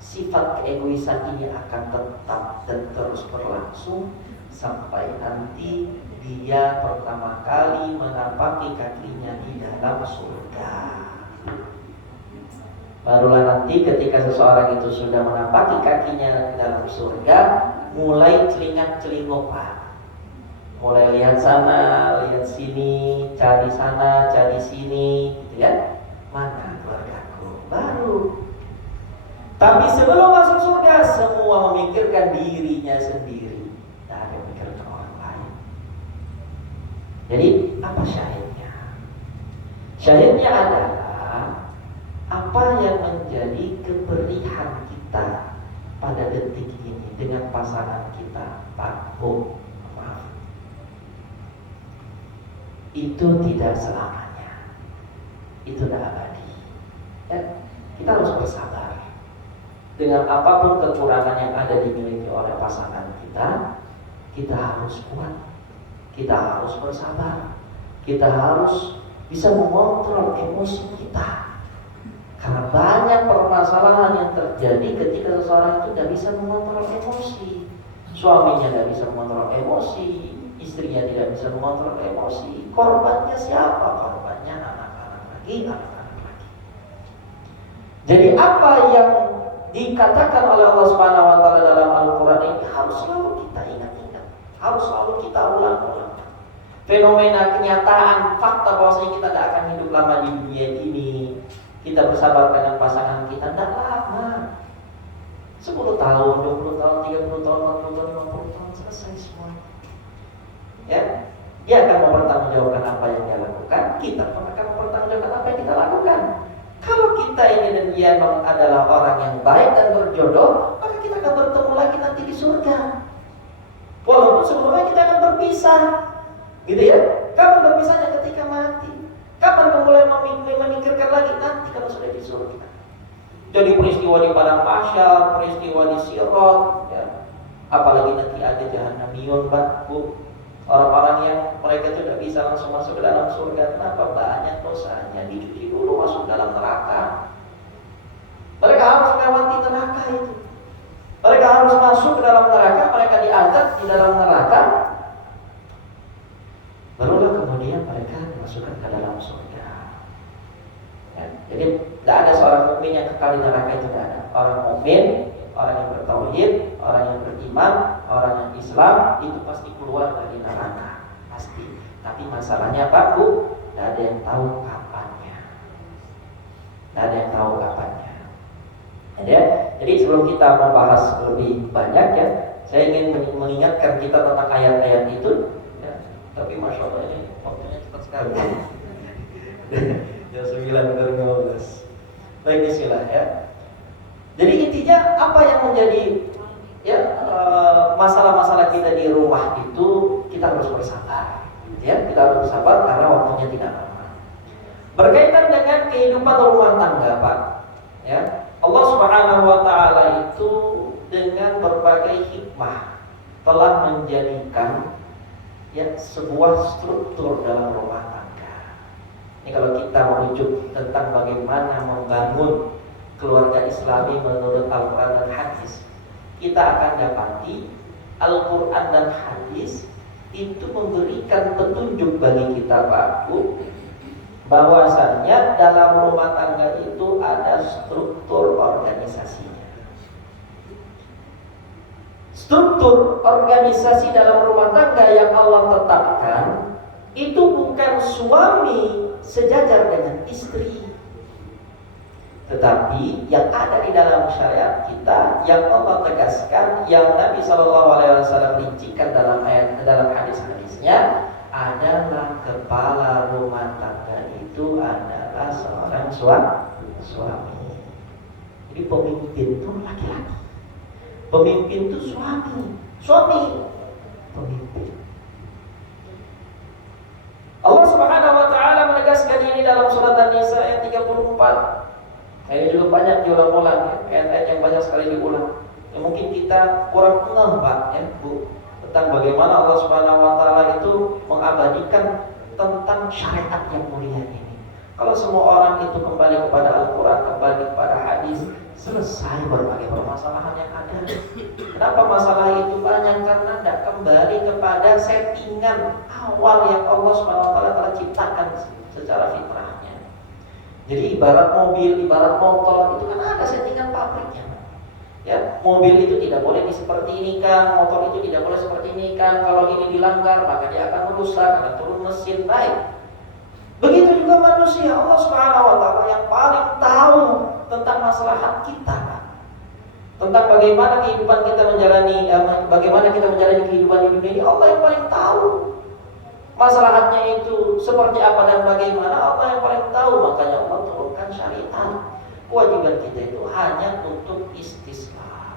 sifat keegoisan ini akan tetap dan terus berlangsung? Sampai nanti dia pertama kali menapaki kakinya di dalam surga. Barulah nanti ketika seseorang itu sudah menapaki kakinya di dalam surga, mulai celingak-celinguk, Pak. Mulai lihat sana, lihat sini, cari sana, cari sini, gitu ya. Mana keluargaku? Baru. Tapi sebelum masuk surga, semua memikirkan dirinya sendiri, tidak ada memikirkan orang lain. Jadi apa syahidnya? Syahidnya adalah apa yang menjadi keberihan kita pada detik ini dengan pasangan kita, Pak Bu. Maaf, itu tidak selamanya, itu tidak abadi. Ya, kita harus bersabar. Dengan apapun kekurangan yang ada dimiliki oleh pasangan kita, kita harus kuat, kita harus bersabar, kita harus bisa mengontrol emosi kita. Karena banyak permasalahan yang terjadi ketika seseorang itu tidak bisa mengontrol emosi. Suaminya tidak bisa mengontrol emosi, istrinya tidak bisa mengontrol emosi. Korbannya siapa? Korbannya anak-anak lagi. Jadi apa yang dikatakan oleh Allah Subhanahu wa taala dalam Al-Qur'an ini harus selalu kita ingat-ingat, harus selalu kita ulang-ulang. Fenomena kenyataan fakta bahwasanya kita tidak akan hidup lama di dunia ini. Kita bersabar dengan pasangan kita tidak lama. 10 tahun, 20 tahun, 30 tahun, 40 tahun, 50 tahun selesai semua. Ya, dia akan mempertanggungjawabkan apa yang dia lakukan, kita pun akan mempertanggungjawabkan apa yang kita lakukan. Kalau kita ini dan dia adalah orang yang baik dan berjodoh, maka kita akan bertemu lagi nanti di surga. Walaupun sebelumnya kita akan berpisah, gitu ya. Kapan berpisahnya? Ketika mati. Kapan mulai memikirkan lagi? Nanti kalau sudah di surga. Jadi peristiwa di padang mahsyar, peristiwa di Sirat, ya. Apalagi nanti ada Jahannamiyun, Pak, Bu. Orang-orang yang mereka tidak bisa langsung masuk ke dalam surga. Kenapa? Banyak dosanya, dicuci dulu masuk dalam neraka. Mereka harus melewati neraka itu. Mereka harus masuk ke dalam neraka, mereka diangkat di dalam neraka. Barulah kemudian mereka dimasukkan ke dalam surga. Ya, jadi tidak ada seorang mukmin yang kekal di neraka, itu tidak ada. Orang mukmin, orang yang bertauhid, orang yang beriman, orang yang Islam itu pasti keluar dari neraka, pasti. Tapi masalahnya Pak Bu, tidak ada yang tahu kapannya. Tidak ada yang tahu kapannya. Ya, jadi sebelum kita membahas lebih banyak ya, saya ingin mengingatkan kita tentang ayat-ayat itu. Tapi Masya Allah ini waktunya cepat sekali. Jam 9:15. Baik, bismillah ya. Jadi intinya apa yang menjadi ya masalah-masalah kita di rumah itu, kita harus bersabar. Ya, kita harus bersabar karena waktunya tidak lama. Berkaitan dengan kehidupan rumah tangga, Pak. Ya, Allah Subhanahu wa taala itu dengan berbagai hikmah telah menjadikan ya sebuah struktur dalam rumah tangga. Ini kalau kita merujuk tentang bagaimana membangun keluarga Islami menurut Al-Quran dan Hadis, kita akan dapati Al-Quran dan Hadis itu memberikan petunjuk bagi kita, Pak Bu, bahwasanya dalam rumah tangga itu ada struktur organisasinya. Struktur organisasi dalam rumah tangga yang Allah tetapkan itu bukan suami sejajar dengan istri, tetapi yang ada di dalam syariat kita yang Allah tegaskan, yang Nabi SAW rincikan dalam hadis-hadisnya adalah kepala rumah tangga itu adalah seorang suami. Jadi pemimpin itu laki-laki. Pemimpin itu suami pemimpin. Allah Subhanahu wa taala menegaskan ini dalam surat An-Nisa ayat 34. Ini juga banyak diulang-ulang ya, ayat-ayat yang banyak sekali diulang. Ya, mungkin kita kurang ngeh Pak ya, Bu, tentang bagaimana Allah Subhanahu wa taala itu mengabadikan tentang syariat yang mulia ini. Kalau semua orang itu kembali kepada Al-Qur'an, kembali kepada hadis, selesai berbagai permasalahan yang ada. Kenapa masalah itu banyak? Karena tidak kembali kepada settingan awal yang Allah SWT telah ciptakan secara fitrahnya. Jadi ibarat mobil, ibarat motor, itu kan ada settingan pabriknya. Ya, mobil itu tidak boleh seperti ini kan, motor itu tidak boleh seperti ini kan. Kalau ini dilanggar maka dia akan merusak, akan turun mesin baik. Begitu juga manusia, Allah Subhanahu wa taala yang paling tahu tentang maslahat kita, tentang bagaimana kehidupan kita bagaimana kita menjalani kehidupan di dunia ini. Allah yang paling tahu maslahatnya itu seperti apa dan bagaimana. Allah yang paling tahu, makanya Allah turunkan syariat. Kewajiban kita itu hanya untuk istislam.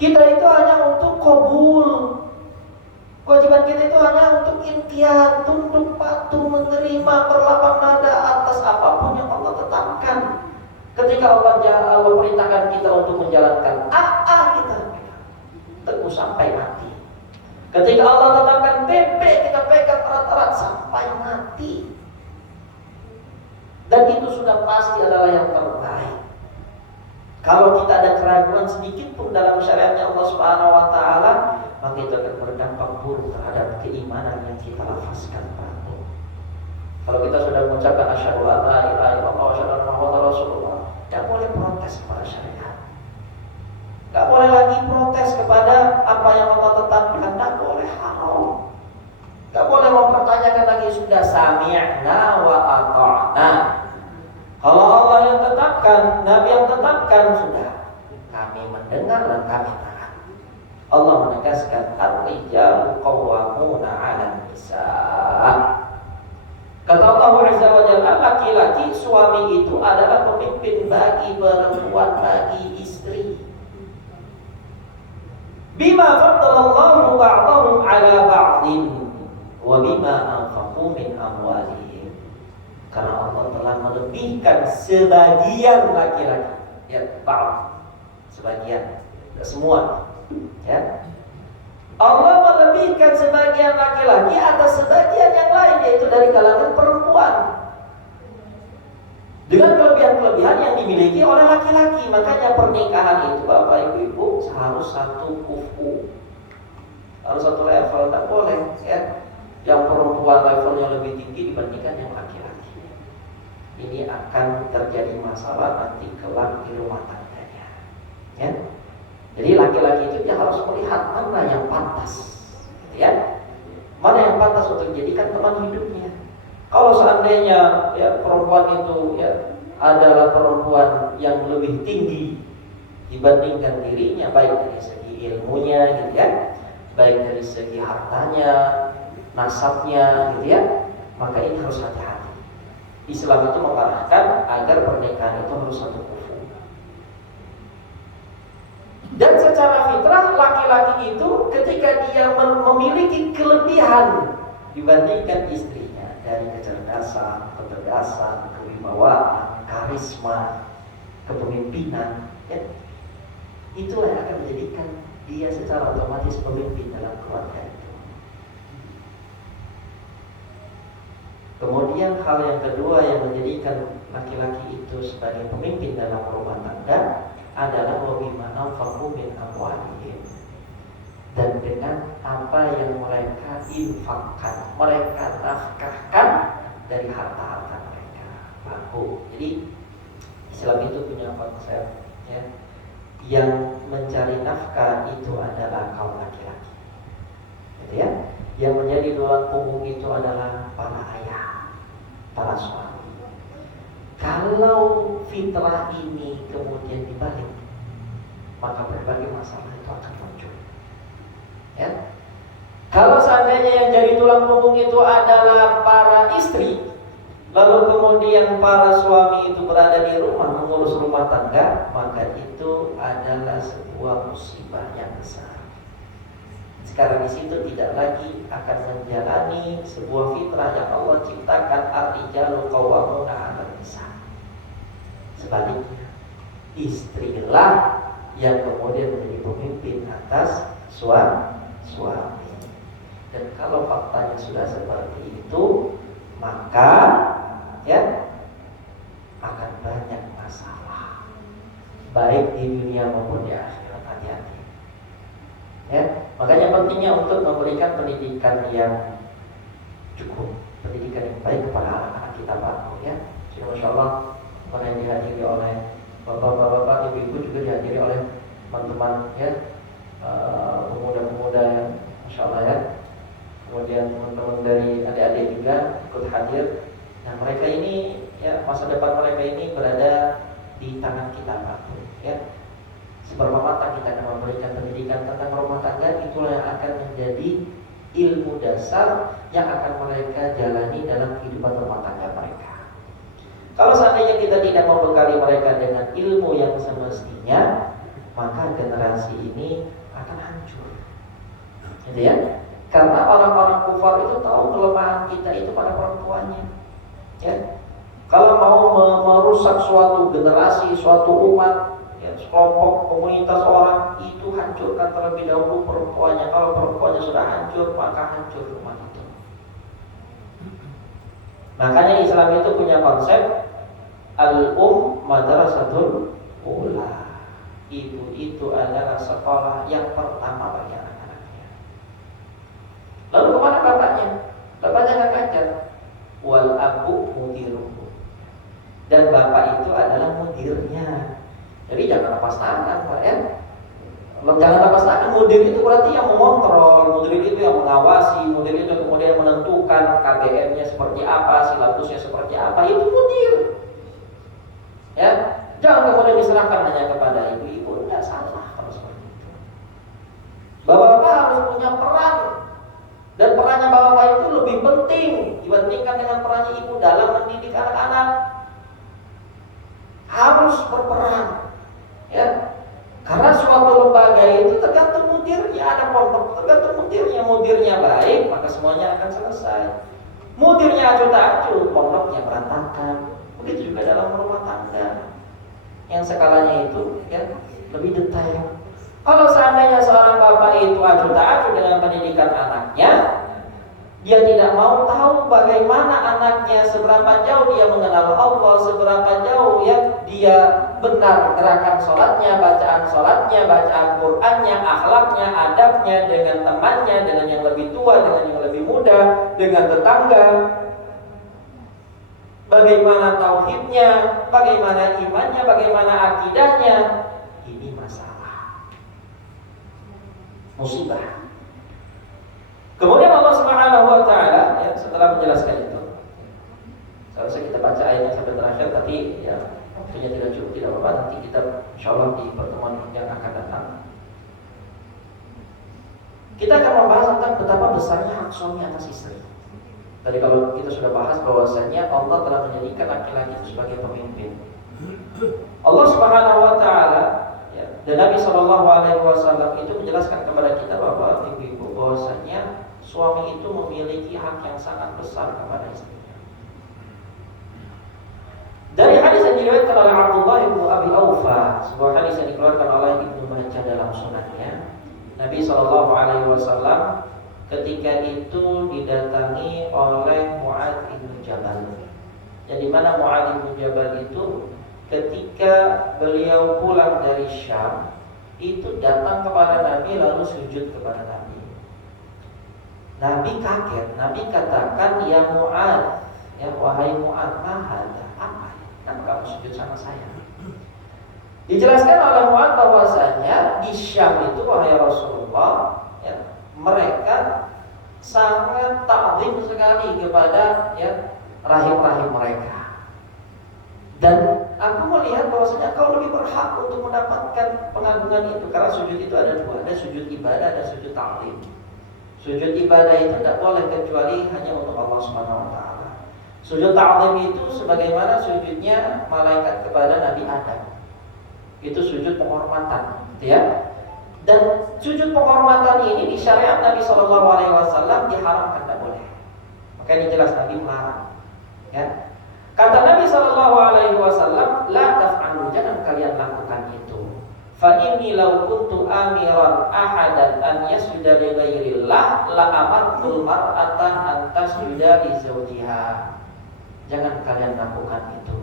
Kita itu hanya untuk qabul. Kewajiban kita itu hanya untuk inqiyad, tunduk patuh, menerima, berlapang dada atas apapun yang Allah tetapkan. Ketika Allah perintahkan kita untuk menjalankan kita teguh sampai mati. Ketika Allah tetapkan kita pegang erat-erat sampai mati. Dan itu sudah pasti adalah yang terbaik. Kalau kita ada keraguan sedikit pun dalam syariatnya Allah Subhanahu wa taala, maka itu akan berdampak buruk terhadap keimanan yang kita lafazkan. Kalau kita sudah mengucapkan asyhadu an la ilaha illallah wa asyhadu anna muhammadar rasulullah, tidak boleh protes kepada syariat. Tidak boleh lagi protes kepada apa yang Allah tetapkan, tidak boleh haram. Tidak boleh mempertanyakan lagi, sudah sami'na wa ata'na. Kalau Allah yang tetapkan, Nabi yang tetapkan, sudah kami mendengar dan kami taat. Allah menegaskan ar-rijalu qawwamuna 'alan nisa. Kata Allah Azza wa Jalla, laki-laki suami itu adalah pemimpin bagi perempuan, bagi istri. Bima faddalallahu ba'dahum 'ala ba'din wa bima anfaqu min amwalihim. Karena Allah telah melebihkan sebagian laki-laki, ya, sebagian, tidak semua, ya. Allah melebihkan sebagian laki-laki atas sebagian yang lain, yaitu dari kalangan perempuan, dengan kelebihan-kelebihan yang dimiliki oleh laki-laki. Makanya pernikahan itu, Bapak Ibu, harus satu kufu, harus satu level, tidak boleh ya yang perempuan levelnya lebih tinggi dibandingkan yang laki-laki. Ini akan terjadi masalah nanti kelak di rumah tangganya, ya. Jadi laki-laki itu dia harus melihat mana yang pantas, ya, mana yang pantas untuk dijadikan teman hidupnya. Kalau seandainya ya perempuan itu ya adalah perempuan yang lebih tinggi dibandingkan dirinya, baik dari segi ilmunya, gitu ya, baik dari segi hartanya, nasabnya, gitu ya, maka ini harus hati-hati. Islam itu mengarahkan agar pernikahan itu harus satu kufu. Dan secara fitrah laki-laki itu ketika dia memiliki kelebihan dibandingkan istrinya, dari kecerdasan, ketegasan, kewibawaan, karisma, kepemimpinan, ya, itulah yang akan menjadikan dia secara otomatis pemimpin dalam keluarga itu. Kemudian hal yang kedua yang menjadikan laki-laki itu sebagai pemimpin dalam rumah tangga adalah wabima anfaqu min amwalihim, dan dengan apa yang mereka infakkan, mereka nafkahkan dari harta-harta mereka. Jadi Islam itu punya konsep, ya, yang mencari nafkah itu adalah kaum laki-laki, gitu ya. Yang menjadi tulang punggung itu adalah para ayah, para suami. Kalau fitrah ini kemudian dibalik, maka berbagai masalah itu akan muncul, ya. Kalau seandainya yang jadi tulang punggung itu adalah para istri, lalu kemudian para suami itu berada di rumah mengurus rumah tangga, maka itu adalah sebuah musibah yang besar. Sekarang di situ tidak lagi akan menjalani sebuah fitrah yang Allah ciptakan, ar-rijalu qawwamuna 'alan nisa. Sebaliknya, istrilah yang kemudian menjadi pemimpin atas suami. Dan kalau faktanya sudah seperti itu, maka ya akan banyak masalah, baik di dunia maupun di akhirat. Hati-hati. Ya, makanya pentingnya untuk memberikan pendidikan yang cukup, pendidikan yang baik kepada anak-anak kita, Pak. Ya, Masya Allah, yang dihadiri oleh bapak-bapak, ibu-ibu, juga dihadiri oleh teman-teman ya, pemuda-pemuda yang Masya Allah ya. Kemudian teman-teman dari adik-adik juga ikut hadir. Nah, mereka ini ya, masa depan mereka ini berada di tangan kita, Pak. Ya, seberapa matang kita akan memberikan pendidikan tentang rumah tangga, itulah yang akan menjadi ilmu dasar yang akan mereka jalani dalam kehidupan rumah tangga mereka. Kalau seandainya kita tidak membekali mereka dengan ilmu yang semestinya, maka generasi ini akan hancur. Gitu ya? Karena orang-orang kufar itu tahu kelemahan kita itu pada perempuannya. Ya. Kalau mau merusak suatu generasi, suatu umat, ya, sekelompok komunitas orang, itu hancurkan terlebih dahulu perempuannya. Kalau perempuannya sudah hancur, maka hancur umat itu. Makanya Islam itu punya konsep madrasatul ula. Ibu itu adalah sekolah yang pertama bagi anak-anaknya. Lalu kemana bapaknya? Bapaknya nggak ngajar. Wal abu mudiruhu. Dan bapak itu adalah mudirnya. Jadi jangan lepas tangan, Pak ya. Jangan lepas tangan. Mudir itu berarti yang mengontrol, mudir itu yang mengawasi, mudir itu kemudian menentukan KBM-nya seperti apa, silabusnya seperti apa. Itu mudir. Ya, jangan kemudian diserahkan hanya kepada ibu-ibu. Tidak salah kalau seperti itu. Bapak-bapak harus punya peran, dan perannya bapak-bapak itu lebih penting dibandingkan dengan perannya ibu dalam mendidik anak-anak. Harus berperan, ya. Karena suatu lembaga itu tergantung mudirnya, ada pondok tergantung mudirnya. Mudirnya baik, maka semuanya akan selesai. Mudirnya acuh tak acuh, pondoknya berantakan. Begitu juga dalam rumah tangga yang skalanya itu ya lebih detail. Kalau seandainya seorang bapak itu acuh tak acuh dengan pendidikan anaknya, dia tidak mau tahu bagaimana anaknya, seberapa jauh dia mengenal Allah, seberapa jauh ya dia benar gerakan sholatnya, bacaan sholatnya, bacaan Qur'annya, akhlaknya, adabnya dengan temannya, dengan yang lebih tua, dengan yang lebih muda, dengan tetangga. Bagaimana tauhidnya, bagaimana imannya, bagaimana akidahnya. Ini masalah, musibah. Kemudian Allah Subhanahu wa taala ya, setelah menjelaskan itu, seharusnya kita baca ayatnya sampai terakhir, tapi ya waktunya tidak cukup, tidak apa-apa, nanti kita insyaallah di pertemuan yang akan datang kita akan membahas tentang betapa besarnya hak suami atas istri. Tadi kalau kita sudah bahas bahwasanya Allah telah menjadikan laki-laki itu sebagai pemimpin. Allah Subhanahu wa taala ya, dan Nabi sallallahu alaihi wasallam itu menjelaskan kepada kita bahwa ibu-ibu bahwasanya suami itu memiliki hak yang sangat besar kepada istrinya. Dari hadis yang diriwayatkan oleh Abdullah bin Abi Aufa, sebuah hadis yang dikeluarkan oleh Ibnu Majah dalam sunannya, Nabi sallallahu alaihi wasallam ketika itu didatangi oleh Mu'adz bin Jabal. Jadi mana Mu'adz bin Jabal itu ketika beliau pulang dari Syam itu datang kepada Nabi lalu sujud kepada Nabi. Nabi kaget, Nabi katakan, ya Mu'adz, ya wahai Mu'adz, mahada, apa ya? Kenapa kamu sujud sama saya? Dijelaskan oleh Mu'adz bahwasanya di Syam itu wahai Rasulullah, ya, mereka sangat ta'zim sekali kepada ya rahim-rahim mereka. Dan aku melihat bahwasanya kau lebih berhak untuk mendapatkan pengagungan itu, karena sujud itu ada dua, ada sujud ibadah, ada sujud ta'zim. Sujud ibadah itu tidak boleh kecuali hanya untuk Allah Subhanahu wa taala. Sujud ta'zim itu sebagaimana sujudnya malaikat kepada Nabi Adam. Itu sujud penghormatan, gitu ya. Dan sujud penghormatan ini di syariat Nabi SAW diharamkan, tidak boleh. Maka ini jelas Nabi melarang. Ya. Kata Nabi SAW, la taf'alu, jangan kalian lakukan itu. Fa inni law kuntu amiran ahadan an yasjuda li ghairillah la amartul mar'atan an tasjuda li zawjiha. Jangan kalian lakukan itu.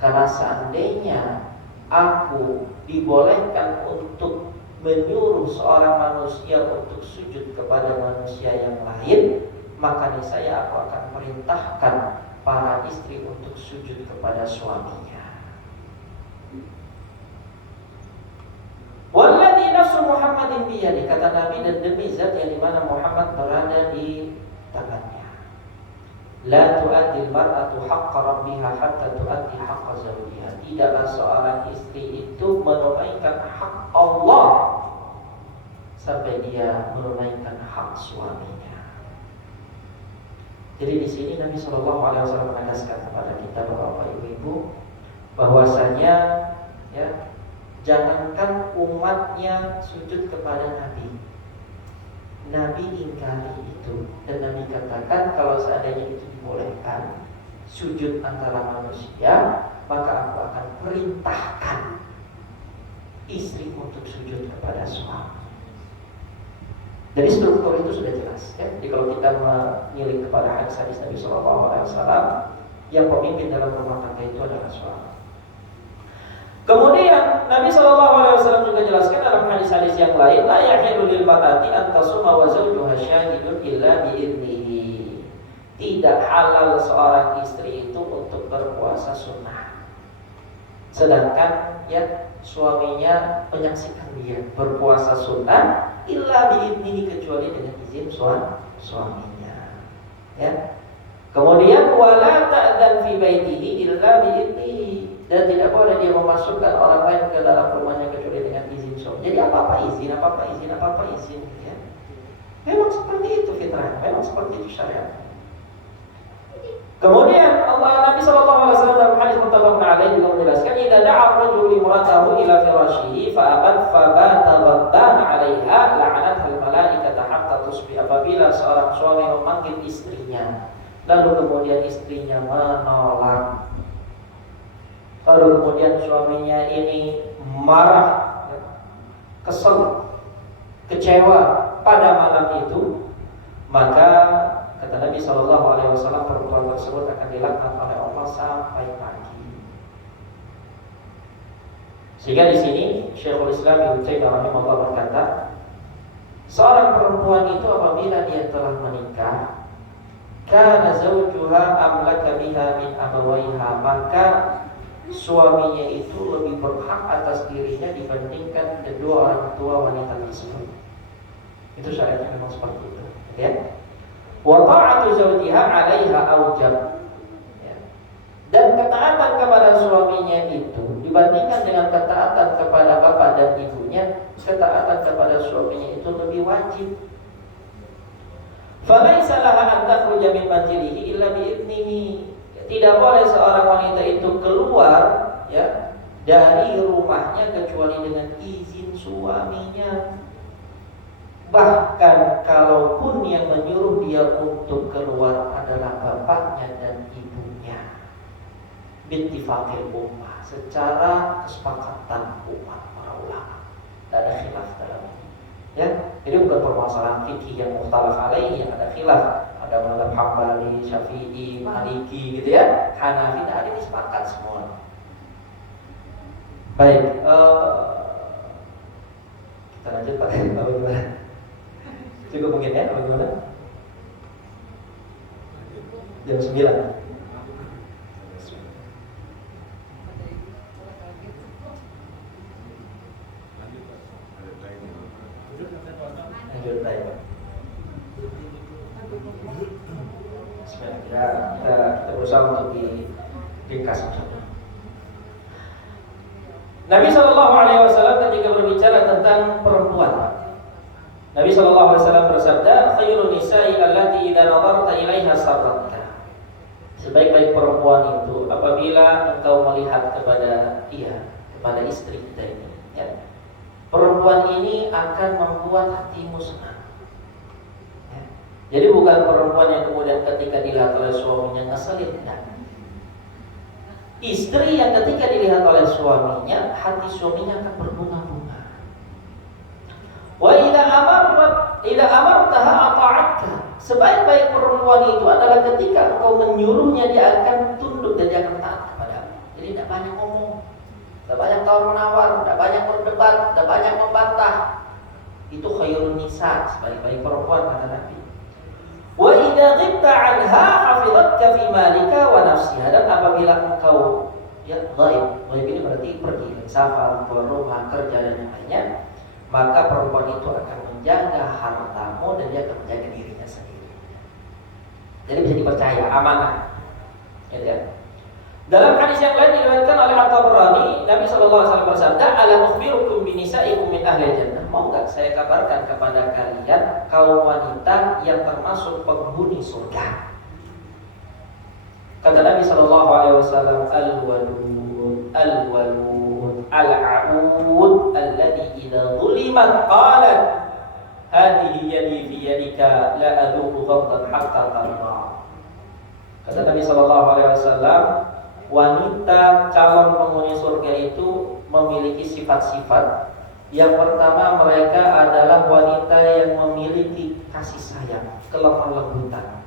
Karena seandainya aku dibolehkan untuk menyuruh seorang manusia untuk sujud kepada manusia yang lain, maka niscaya aku akan merintahkan para istri untuk sujud kepada suaminya. Walladzi nafsu Muhammadin biyadi, kata Nabi, dan demi zat yang dimana Muhammad berada di tangannya. La tu'addil mar'atu haqqa rabbiha hatta tu'addi haqqa zawjiha. Tidaklah seorang istri itu menunaikan hak Allah sampai dia menunaikan hak suaminya. Jadi di sini Nabi SAW menegaskan kepada kita, Bapak Ibu, bahwasanya ya, jangankan umatnya sujud kepada Nabi. Nabi ingkari itu, dan Nabi katakan kalau seandainya itu dibolehkan sujud antara manusia, maka aku akan perintahkan istri untuk sujud kepada suami. Jadi struktur itu sudah jelas ya. Jadi kalau kita menyilik kepada hadis Nabi SAW, yang pemimpin dalam rumah tangga itu adalah suami. Kemudian Nabi SAW juga jelaskan dalam hadis-hadis yang lain, la yahilu lil mar'ati an tasuma wa zawjuha syahidun illa bi'idnihi. Tidak halal seorang istri itu untuk berpuasa sunnah, sedangkan ya suaminya menyaksikan dia berpuasa sunnah, illa bi'idnihi, kecuali dengan izin suaminya. Ya. Kemudian wala ta'dzan fi baitihi illa bi'idnihi, dan tidak boleh dia memasukkan orang lain ke dalam rumahnya kecuali dengan izin suami. Jadi apa-apa izin, apa-apa izin ya. Memang seperti itu fitrah, memang seperti itu syariat. Kemudian Nabi SAW dalam hadis muttafaqun alaih juga menjelaskan, idza da'a ar-rajulu imra'atahu ila firashihi fa abad fa bata ghadban 'alaiha la'anatha al-malaikatu hatta tusbi. Apabila seorang suami memanggil istrinya lalu kemudian istrinya menolak, lalu kemudian suaminya ini marah, kesel, kecewa pada malam itu, maka kata Nabi SAW, perempuan tersebut akan dilaknat oleh Allah sampai pagi. Sehingga di sini Syekhul Islam Ibnu Taimiyah rahimahullah berkata, seorang perempuan itu apabila dia telah menikah, kana zawjuha amlaka biha min abawaiha, maka suaminya itu lebih berhak atas dirinya dibandingkan kedua orang tua wanita tersebut. Itu syariatnya memang seperti itu, ya. Wa ta'atu zawjiha 'alaiha aujab. Ya. Dan ketaatan kepada suaminya itu dibandingkan dengan ketaatan kepada bapak dan ibunya, ketaatan kepada suaminya itu lebih wajib. Falaisa laha an takhruja min manzilihi illa bi'idnihi. Tidak boleh seorang wanita itu keluar ya dari rumahnya kecuali dengan izin suaminya. Bahkan kalaupun yang menyuruh dia untuk keluar adalah bapaknya dan ibunya, bittifaqil ummah, secara kesepakatan umat para ulama, tidak ada khilaf dalam ini. Ya, jadi bukan permasalahan fikih yang mukhtalaf alaihi, yang ada khilaf. Ada mazhab Hambali, Syafi'i, Maliki gitu ya. Hanafi, tidak ada, disepakati semua. Baik, kita lanjut Pak. Bagaimana? Cukup mungkin ya, bagaimana? Jam 9. Lanjut baik. Kita berusaha untuk diringkas. Nabi SAW ketika berbicara tentang perempuan, Nabi SAW bersabda, khairun nisa'i allati idza nadarta ilaiha sarratka. sebaik-baik perempuan itu apabila engkau melihat kepada istri kita ini, ya. Perempuan ini akan membuat hatimu senang. Ya. Jadi bukan perempuan yang kemudian ketika dilihat oleh suaminya ngeselin, enggak. Istri yang ketika dilihat oleh suaminya, hati suaminya akan berbunga-bunga. Wa idza amartaha ata'atka. Sebaik-baik perempuan itu adalah ketika engkau menyuruhnya, dia akan tunduk dan dia akan taat kepadamu. Jadi tidak banyak ngomong, tidak banyak tawar menawar, tidak banyak berdebat, tidak banyak membantah. Itu khairun nisa, sebaik-baik perempuan kata Nabi. Wa idza ghibta 'anha hafizatka fi malika wa nafsiha. Dan apabila engkau ghaib ini berarti pergi, safar, keluar rumah, kerja dan yang lainnya, maka perempuan itu akan menjaga hartamu dan dia akan menjaga dirinya sendiri. Jadi bisa dipercaya, amanah. Ya. Dalam hadis yang lain diriwayatkan oleh At-Tabrani, Nabi SAW bersabda, "Ala ukhbirukum bi nisaikum min ahli jannah." Mau enggak saya kabarkan kepada kalian kaum wanita yang termasuk penghuni surga? Kata Nabi SAW, "Al-walud, al-walud, al-a'ud, alladhi idza zulimat qalat, hadhihi yadi fi yadika, la adhuqu ghamdan hatta tarda." Kata Nabi SAW, wanita calon penghuni surga itu memiliki sifat-sifat. Yang pertama, mereka adalah wanita yang memiliki kasih sayang, kelemah lembutan.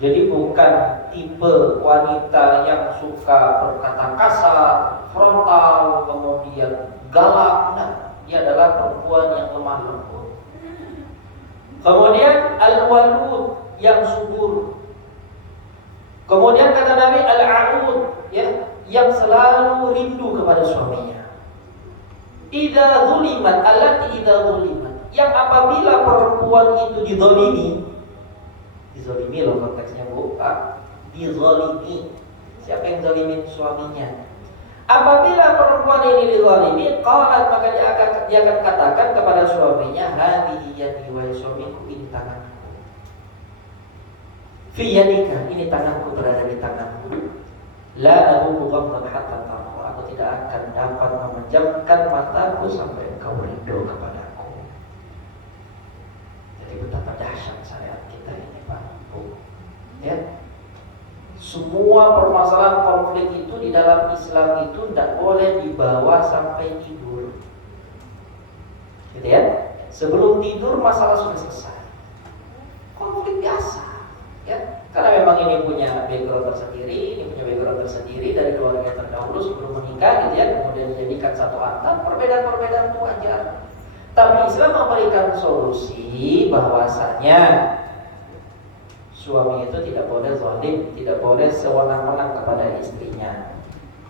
Jadi bukan tipe wanita yang suka berkata kasar, frontal, kemudian galak. Nah, dia adalah perempuan yang lemah lembut. Kemudian al-walud, yang subur. Kemudian kata Nabi al-a'ud, ya, yang selalu rindu kepada suaminya. Idza zulimat, allati idza zulimat, yang apabila perempuan itu dizalimi loh konteksnya bukan dizalimi. Siapa yang zalimin suaminya? Apabila perempuan ini dizalimi, qalat, maka dia akan katakan kepada suaminya, hadhihi yadi, wahai suamiku, ini tanganku. Fi yadika, ini tanganku, berada di tanganmu. La adhuqu ghamdan hatta tarda, aku tidak akan dapat memejamkan mataku sampai engkau rindu kepadaku. Jadi betapa dahsyat syariat kita ini, Pak. Ya. Semua permasalahan konflik itu di dalam Islam itu tidak boleh dibawa sampai tidur. Gitu ya. Sebelum tidur masalah sudah selesai. Konflik biasa, ya. Karena memang ini punya background tersendiri, ini punya background tersendiri dari keluarga terdahulu sebelum menikah, gitu ya. Kemudian dijadikan satu atap, perbedaan-perbedaan itu wajar. Tapi Islam memberikan solusi bahwasanya suami itu tidak boleh zalim, tidak boleh sewenang-wenang kepada istrinya.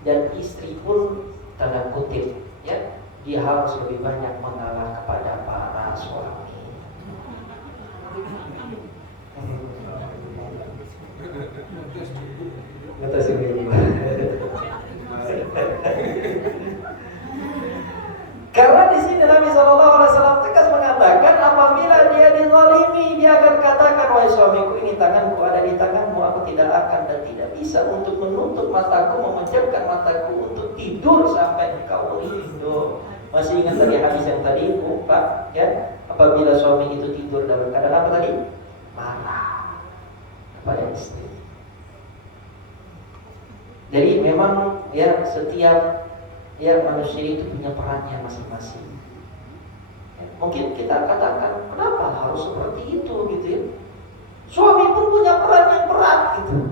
Dan istri pun tanda kutip, ya, dia harus lebih banyak mengalah kepada para suami. Ngetes ini. Karena di sini Nabi SAW tegas mengatakan, apabila dia dizalimi, dia akan katakan, wahai suamiku, ini tanganku ada di tanganmu, aku tidak akan dan tidak bisa untuk menutup mataku, memejamkan mataku untuk tidur sampai engkau rindu. Masih ingat tadi hadis yang tadi, Pak? Ya, apabila suami itu tidur dalam keadaan apa tadi? Marah kepada istri. Jadi memang ya setiap manusia itu punya perannya masing-masing. Mungkin kita katakan, kenapa harus seperti itu gitu ya? Suami pun punya peran yang berat gitu.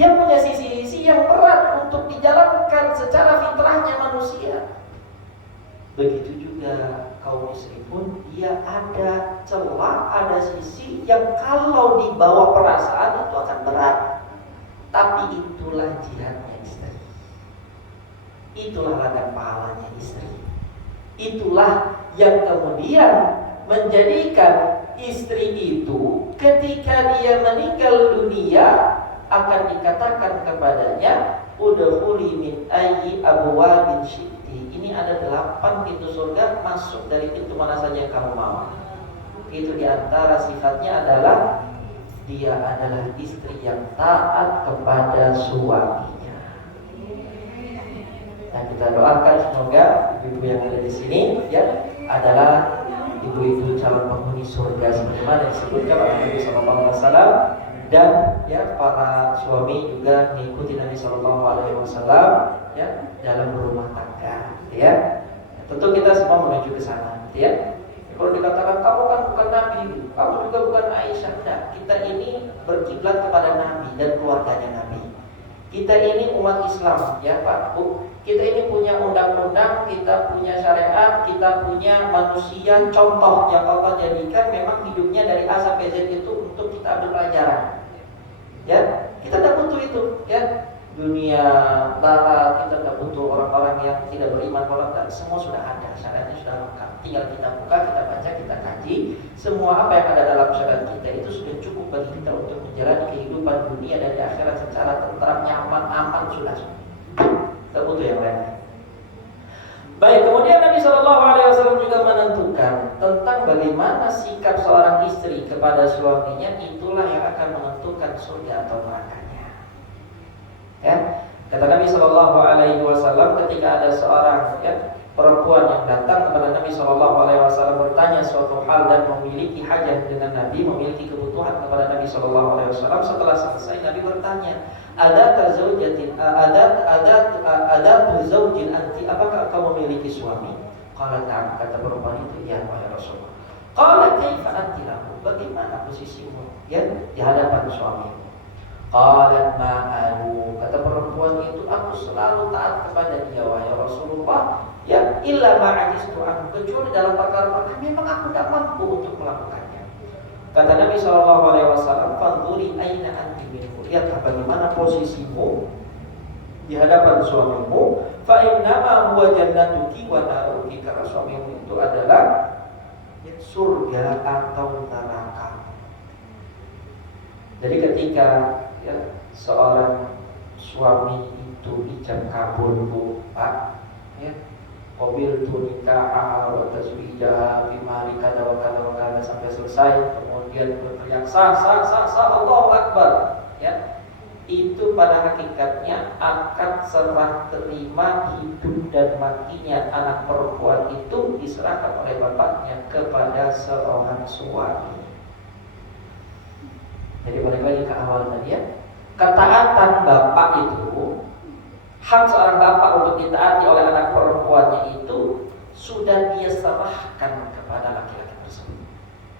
Dia punya sisi-sisi yang berat untuk dijalankan secara fitrahnya manusia. Begitu juga kaum istri pun, dia ada celah, ada sisi yang kalau dibawa perasaan itu akan berat. Tapi itulah jihadnya istri. Itulah ladang pahalanya istri. Itulah yang kemudian menjadikan istri itu ketika dia meninggal dunia akan dikatakan kepadanya, udkhuli min ayyi abwabin syi'ti. Ini ada 8 pintu surga, masuk dari pintu mana saja yang kamu mau. Itu diantara sifatnya adalah dia adalah istri yang taat kepada suaminya. Dan kita doakan semoga ibu-ibu yang ada di sini ya adalah ibu-ibu calon penghuni surga sebagaimana disebutkan oleh Nabi Sallallahu Alaihi Wasallam, dan ya para suami juga mengikuti Nabi Sallallahu Alaihi Wasallam ya dalam berumah tangga, ya. Tentu kita semua menuju ke sana, ya. Kalau dikatakan kamu kan bukan Nabi, kamu juga bukan Aisyah, tidak. Kita ini berkiblat kepada Nabi dan keluarganya Nabi. Kita ini umat Islam, ya Pak Bu. Kita ini punya undang-undang, kita punya syariat, kita punya manusia contoh yang Allah jadikan memang hidupnya dari A sampai Z itu untuk kita ambil pelajaran. Ya, kita tak butuh itu, ya. Dunia barat kita tak butuh orang-orang yang tidak beriman, orang tak, semua sudah ada, syariatnya sudah lengkap. Tinggal kita buka, kita baca, kita kaji. Semua apa yang ada dalam syariat kita itu sudah cukup bagi kita untuk menjalani kehidupan dunia dan di akhirat secara tentram, nyaman, aman, sudah. Tak butuh yang lain. Baik, kemudian Nabi Shallallahu Alaihi Wasallam juga menentukan tentang bagaimana sikap seorang istri kepada suaminya, itulah yang akan menentukan surga atau nerakanya. Ya, kata Nabi Shallallahu Alaihi Wasallam ketika ada seorang perempuan yang datang kepada Nabi Shallallahu Alaihi Wasallam bertanya suatu hal dan memiliki hajat dengan Nabi, memiliki kebutuhan kepada Nabi Shallallahu Alaihi Wasallam. Setelah selesai, Nabi bertanya, ada zaujin anti, apakah kau memiliki suami? Qala na'am, kata perempuan itu, ya wahai Rasulullah. Qala kaifa anti lahu, bagaimana posisimu ya di hadapan suamimu? Qalat ma'alu, kata perempuan itu, aku selalu taat kepada dia wahai Rasulullah, ya illa ma'ajistu anhu, kecuali dalam perkara-perkara memang aku tidak mampu untuk melakukannya. Kata Nabi Shallallahu Alaihi Wasallam, fanduri aina anti minhu, lihatlah bagaimana posisimu di hadapan suamimu. Fa innama huwa jannatuki wa naruki, karena suamimu itu adalah surga atau neraka. Jadi ketika seorang suami itu ijab kabul, Bu, Pak, ya, qabil tu nikah wa tazwijah bi mali kada wa kada sampai selesai, kemudian berteriak sah Allahu Akbar, ya, itu pada hakikatnya akan serah terima hidup dan matinya anak perempuan itu diserahkan oleh bapaknya kepada seorang suami. Jadi balik lagi ke awal tadi, ya, ketaatan bapak itu, hak seorang bapak untuk ditaati oleh anak perempuannya itu sudah dia serahkan kepada laki-laki tersebut.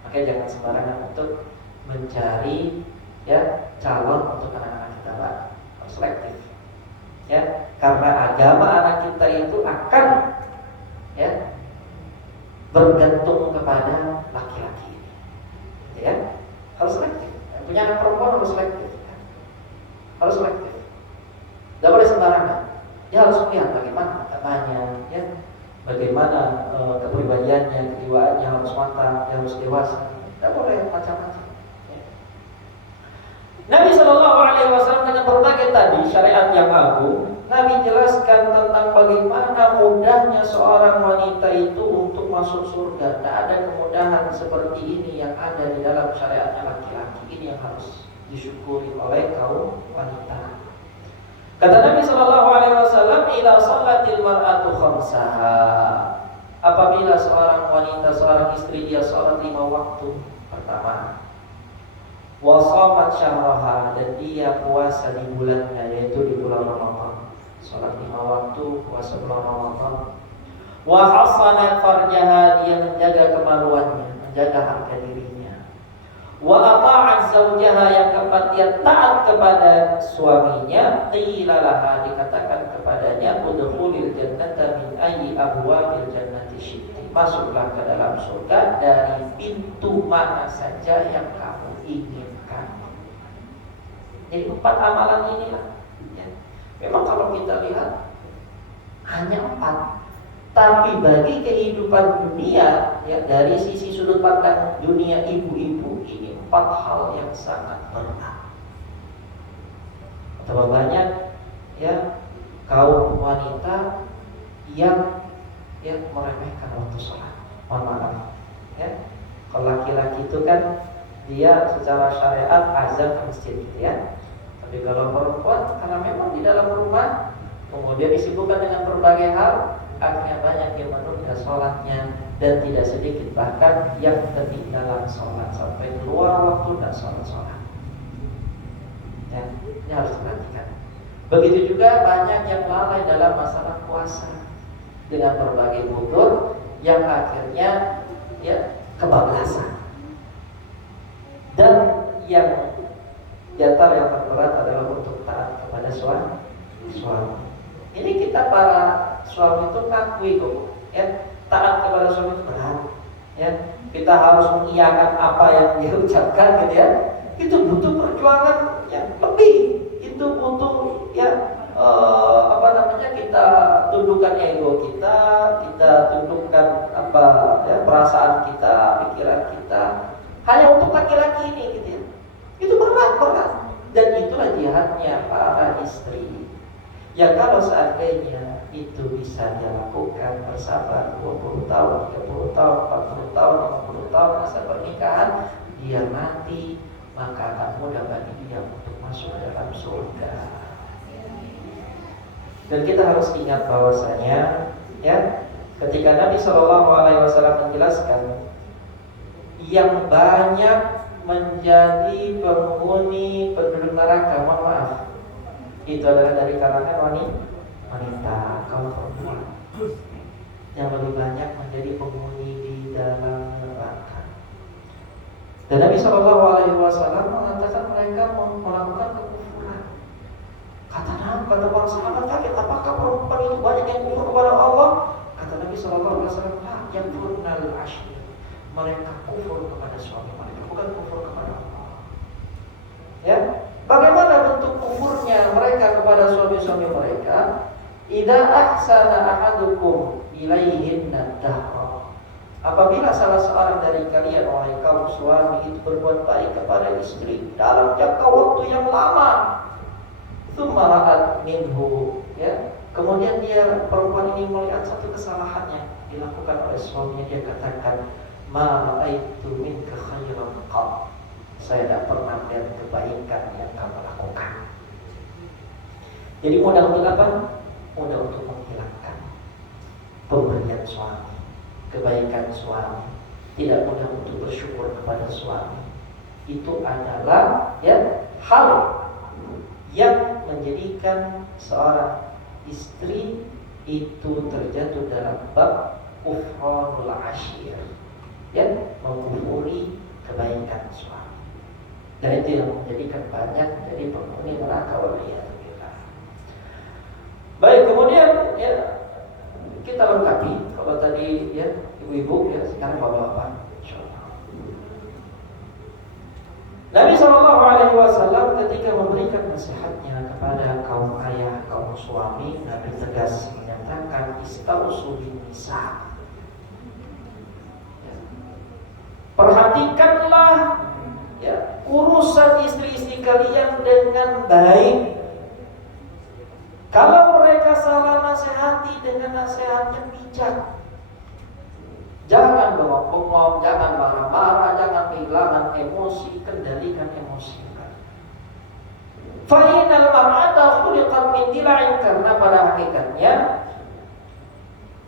Makanya jangan sembarangan untuk mencari ya calon untuk anak-anak kita, Pak. Harus selektif. Ya, karena agama anak kita itu akan ya bergantung kepada laki-laki ini. Ya, harus selektif. Punya anak perempuan harus selektif. Harus selektif. Tidak boleh sembarangan. Dia harus melihat bagaimana agamanya, ya, bagaimana kepribadiannya, kejiwaannya, harus matang, dia harus dewasa. Tidak boleh macam-macam. Ya. Nabi Shallallahu Alaihi Wasallam dengan berbagai tadi syariat yang agung, Nabi jelaskan tentang bagaimana mudahnya seorang wanita itu untuk masuk surga. Tidak ada kemudahan seperti ini yang ada di dalam syariatnya laki-laki. Ini yang harus disyukuri oleh kaum wanita. Kata Nabi Shallallahu Alaihi Wasallam, ila salatil mar'atu khamsaha, apabila seorang wanita, seorang istri dia sholat 5 waktu. Pertama, wa shamat syahraha, dan dia puasa di bulannya, yaitu di bulan Ramadan. Sholat 5 waktu, puasa bulan Ramadan. Wa hasanat farjaha, dia menjaga kemaluannya, menjaga harga dirinya. Wa ata'at zawjaha, yang keempat dia taat kepada suaminya. Qila laha, dikatakan kepadanya, udkhulil jannata min ayyi abwabil jannati syi'ti, masuklah ke dalam surga dari pintu mana saja yang kamu inginkan. Jadi 4 amalan inilah ya. Memang kalau kita lihat hanya 4, tapi bagi kehidupan dunia ya, dari sisi sudut pandang dunia ibu-ibu, ini 4 hal yang sangat berat. Betapa banyak ya kaum wanita yang meremehkan waktu sholat. Mohon maaf ya, kalau laki-laki itu kan dia secara syariat azan ke masjid gitu ya. Tapi kalau perempuan karena memang di dalam rumah kemudian disibukkan dengan berbagai hal, akhirnya banyak yang menunda sholatnya dan tidak sedikit bahkan yang ketinggalan sholat sampai keluar waktu dan sholat. Ya, ini harus diperhatikan. Begitu juga banyak yang lalai dalam masalah puasa dengan berbagai butur yang akhirnya ya kebablasan. Dan yang jatah yang terberat adalah untuk taat kepada suami. Ini kita para suami itu ngakui kok, ya taat kepada suami itu berat. Ya, kita harus mengiyakan apa yang dia ucapkan gitu ya. Itu butuh perjuangan yang lebih. Itu butuh ya kita tundukkan ego kita tundukkan perasaan kita, pikiran kita. Hanya untuk laki-laki ini gitu ya. Itu berat. Dan itulah jihadnya para istri. Ya kalau seandainya itu bisa dia lakukan bersabar 20 tahun, 30 tahun, 40 tahun, 50 tahun masa pernikahan, dia mati, maka akan mudah bagi dia untuk masuk ke dalam surga. Dan kita harus ingat bahwasanya ya, ketika Nabi SAW menjelaskan yang banyak menjadi penghuni penduduk neraka, mohon maaf, itu adalah dari kalangan wanita, kaum perempuan yang lebih banyak menjadi penghuni di dalam neraka. Dan Nabi SAW mengatakan mereka melakukan kekufuran. Kata para sahabat kaget, apakah perempuan itu banyak yang kufur kepada Allah? Kata Nabi SAW, yang furnal ashir, mereka kufur kepada suami mereka, bukan kufur kepada Allah. Ya, bagaimana bentuk kufurnya mereka kepada suami-suami mereka? Idza ahsana ahadukum ilaihinna dahra. Apabila salah seorang dari kalian, wahai kaum suami, itu berbuat baik kepada istri dalam jangka waktu yang lama, tsumma ra'at minhu, ya, kemudian dia perempuan ini melihat satu kesalahan yang dilakukan oleh suaminya, dia katakan, ma ra'aitu minka khairan qat. Saya tidak pernah melihat kebaikan yang kamu lakukan. Jadi mudah untuk apa? Mudah untuk menghilangkan pemberian suami, kebaikan suami. Tidak mudah untuk bersyukur kepada suami. Itu adalah ya hal yang menjadikan seorang istri itu terjatuh dalam bab kufranul ashir, ya, mengkufuri kebaikan suami. Dan itu yang menjadikan banyak jadi penghuni neraka, waliyadzubillah. Baik, kemudian ya kita lengkapi. Kalau tadi ya ibu-ibu, ya sekarang bapak-bapak, insyaallah. Nabi SAW ketika memberikan nasihatnya kepada kaum ayah, kaum suami, Nabi tegas menyatakan istausu bin nisa. Perhatikanlah ya urusan istri-istri kalian dengan baik. Kalau mereka salah, nasihati dengan nasihat yang bijak. Jangan bengong-bengong, jangan marah-marah, jangan kehilangan emosi, kendalikan emosi. Fa innal mar'ata khuliqat min dila'in, karena pada hakikatnya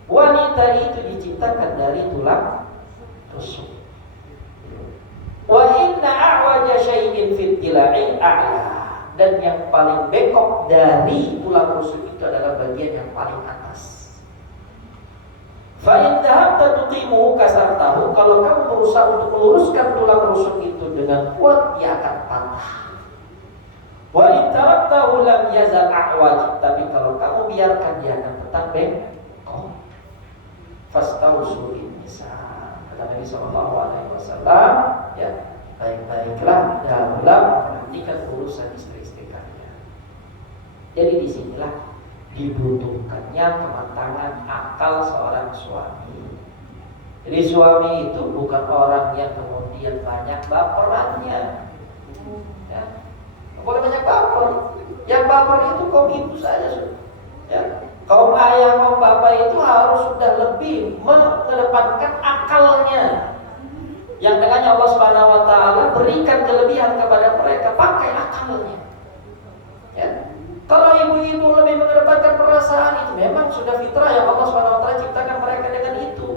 wanita itu diciptakan dari tulang rusuk. Wa inna a'waja syai'in fid dila'i a'la, dan yang paling bengkok dari tulang rusuk itu adalah bagian yang paling atas. Fa in dhahabta tuqimuhu kasartahu, kalau kamu berusaha untuk meluruskan tulang rusuk itu dengan kuat, dia akan patah. Wa in taraktahu lam yazal a'waj, tapi kalau kamu biarkan dia akan tetap bengkok. Fastausu bin nisa, kata Nabi SAW, ya, baik-baiklah dalam memperhatikan urusan istri-istri kalian. Jadi disinilah dibutuhkannya kematangan akal seorang suami. Jadi suami itu bukan orang yang kemudian banyak baperannya, ya. Boleh banyak baper. Yang baper itu kaum ibu saja, ya. Kaum ayah, kaum bapak itu harus sudah lebih mengedepankan akalnya. yang dengannya Allah Subhanahu wa taala berikan kelebihan kepada mereka, pakai akalnya. Ya. Kalau ibu-ibu lebih mengedepankan perasaan, itu memang sudah fitrah yang Allah Subhanahu wa taala ciptakan mereka dengan itu.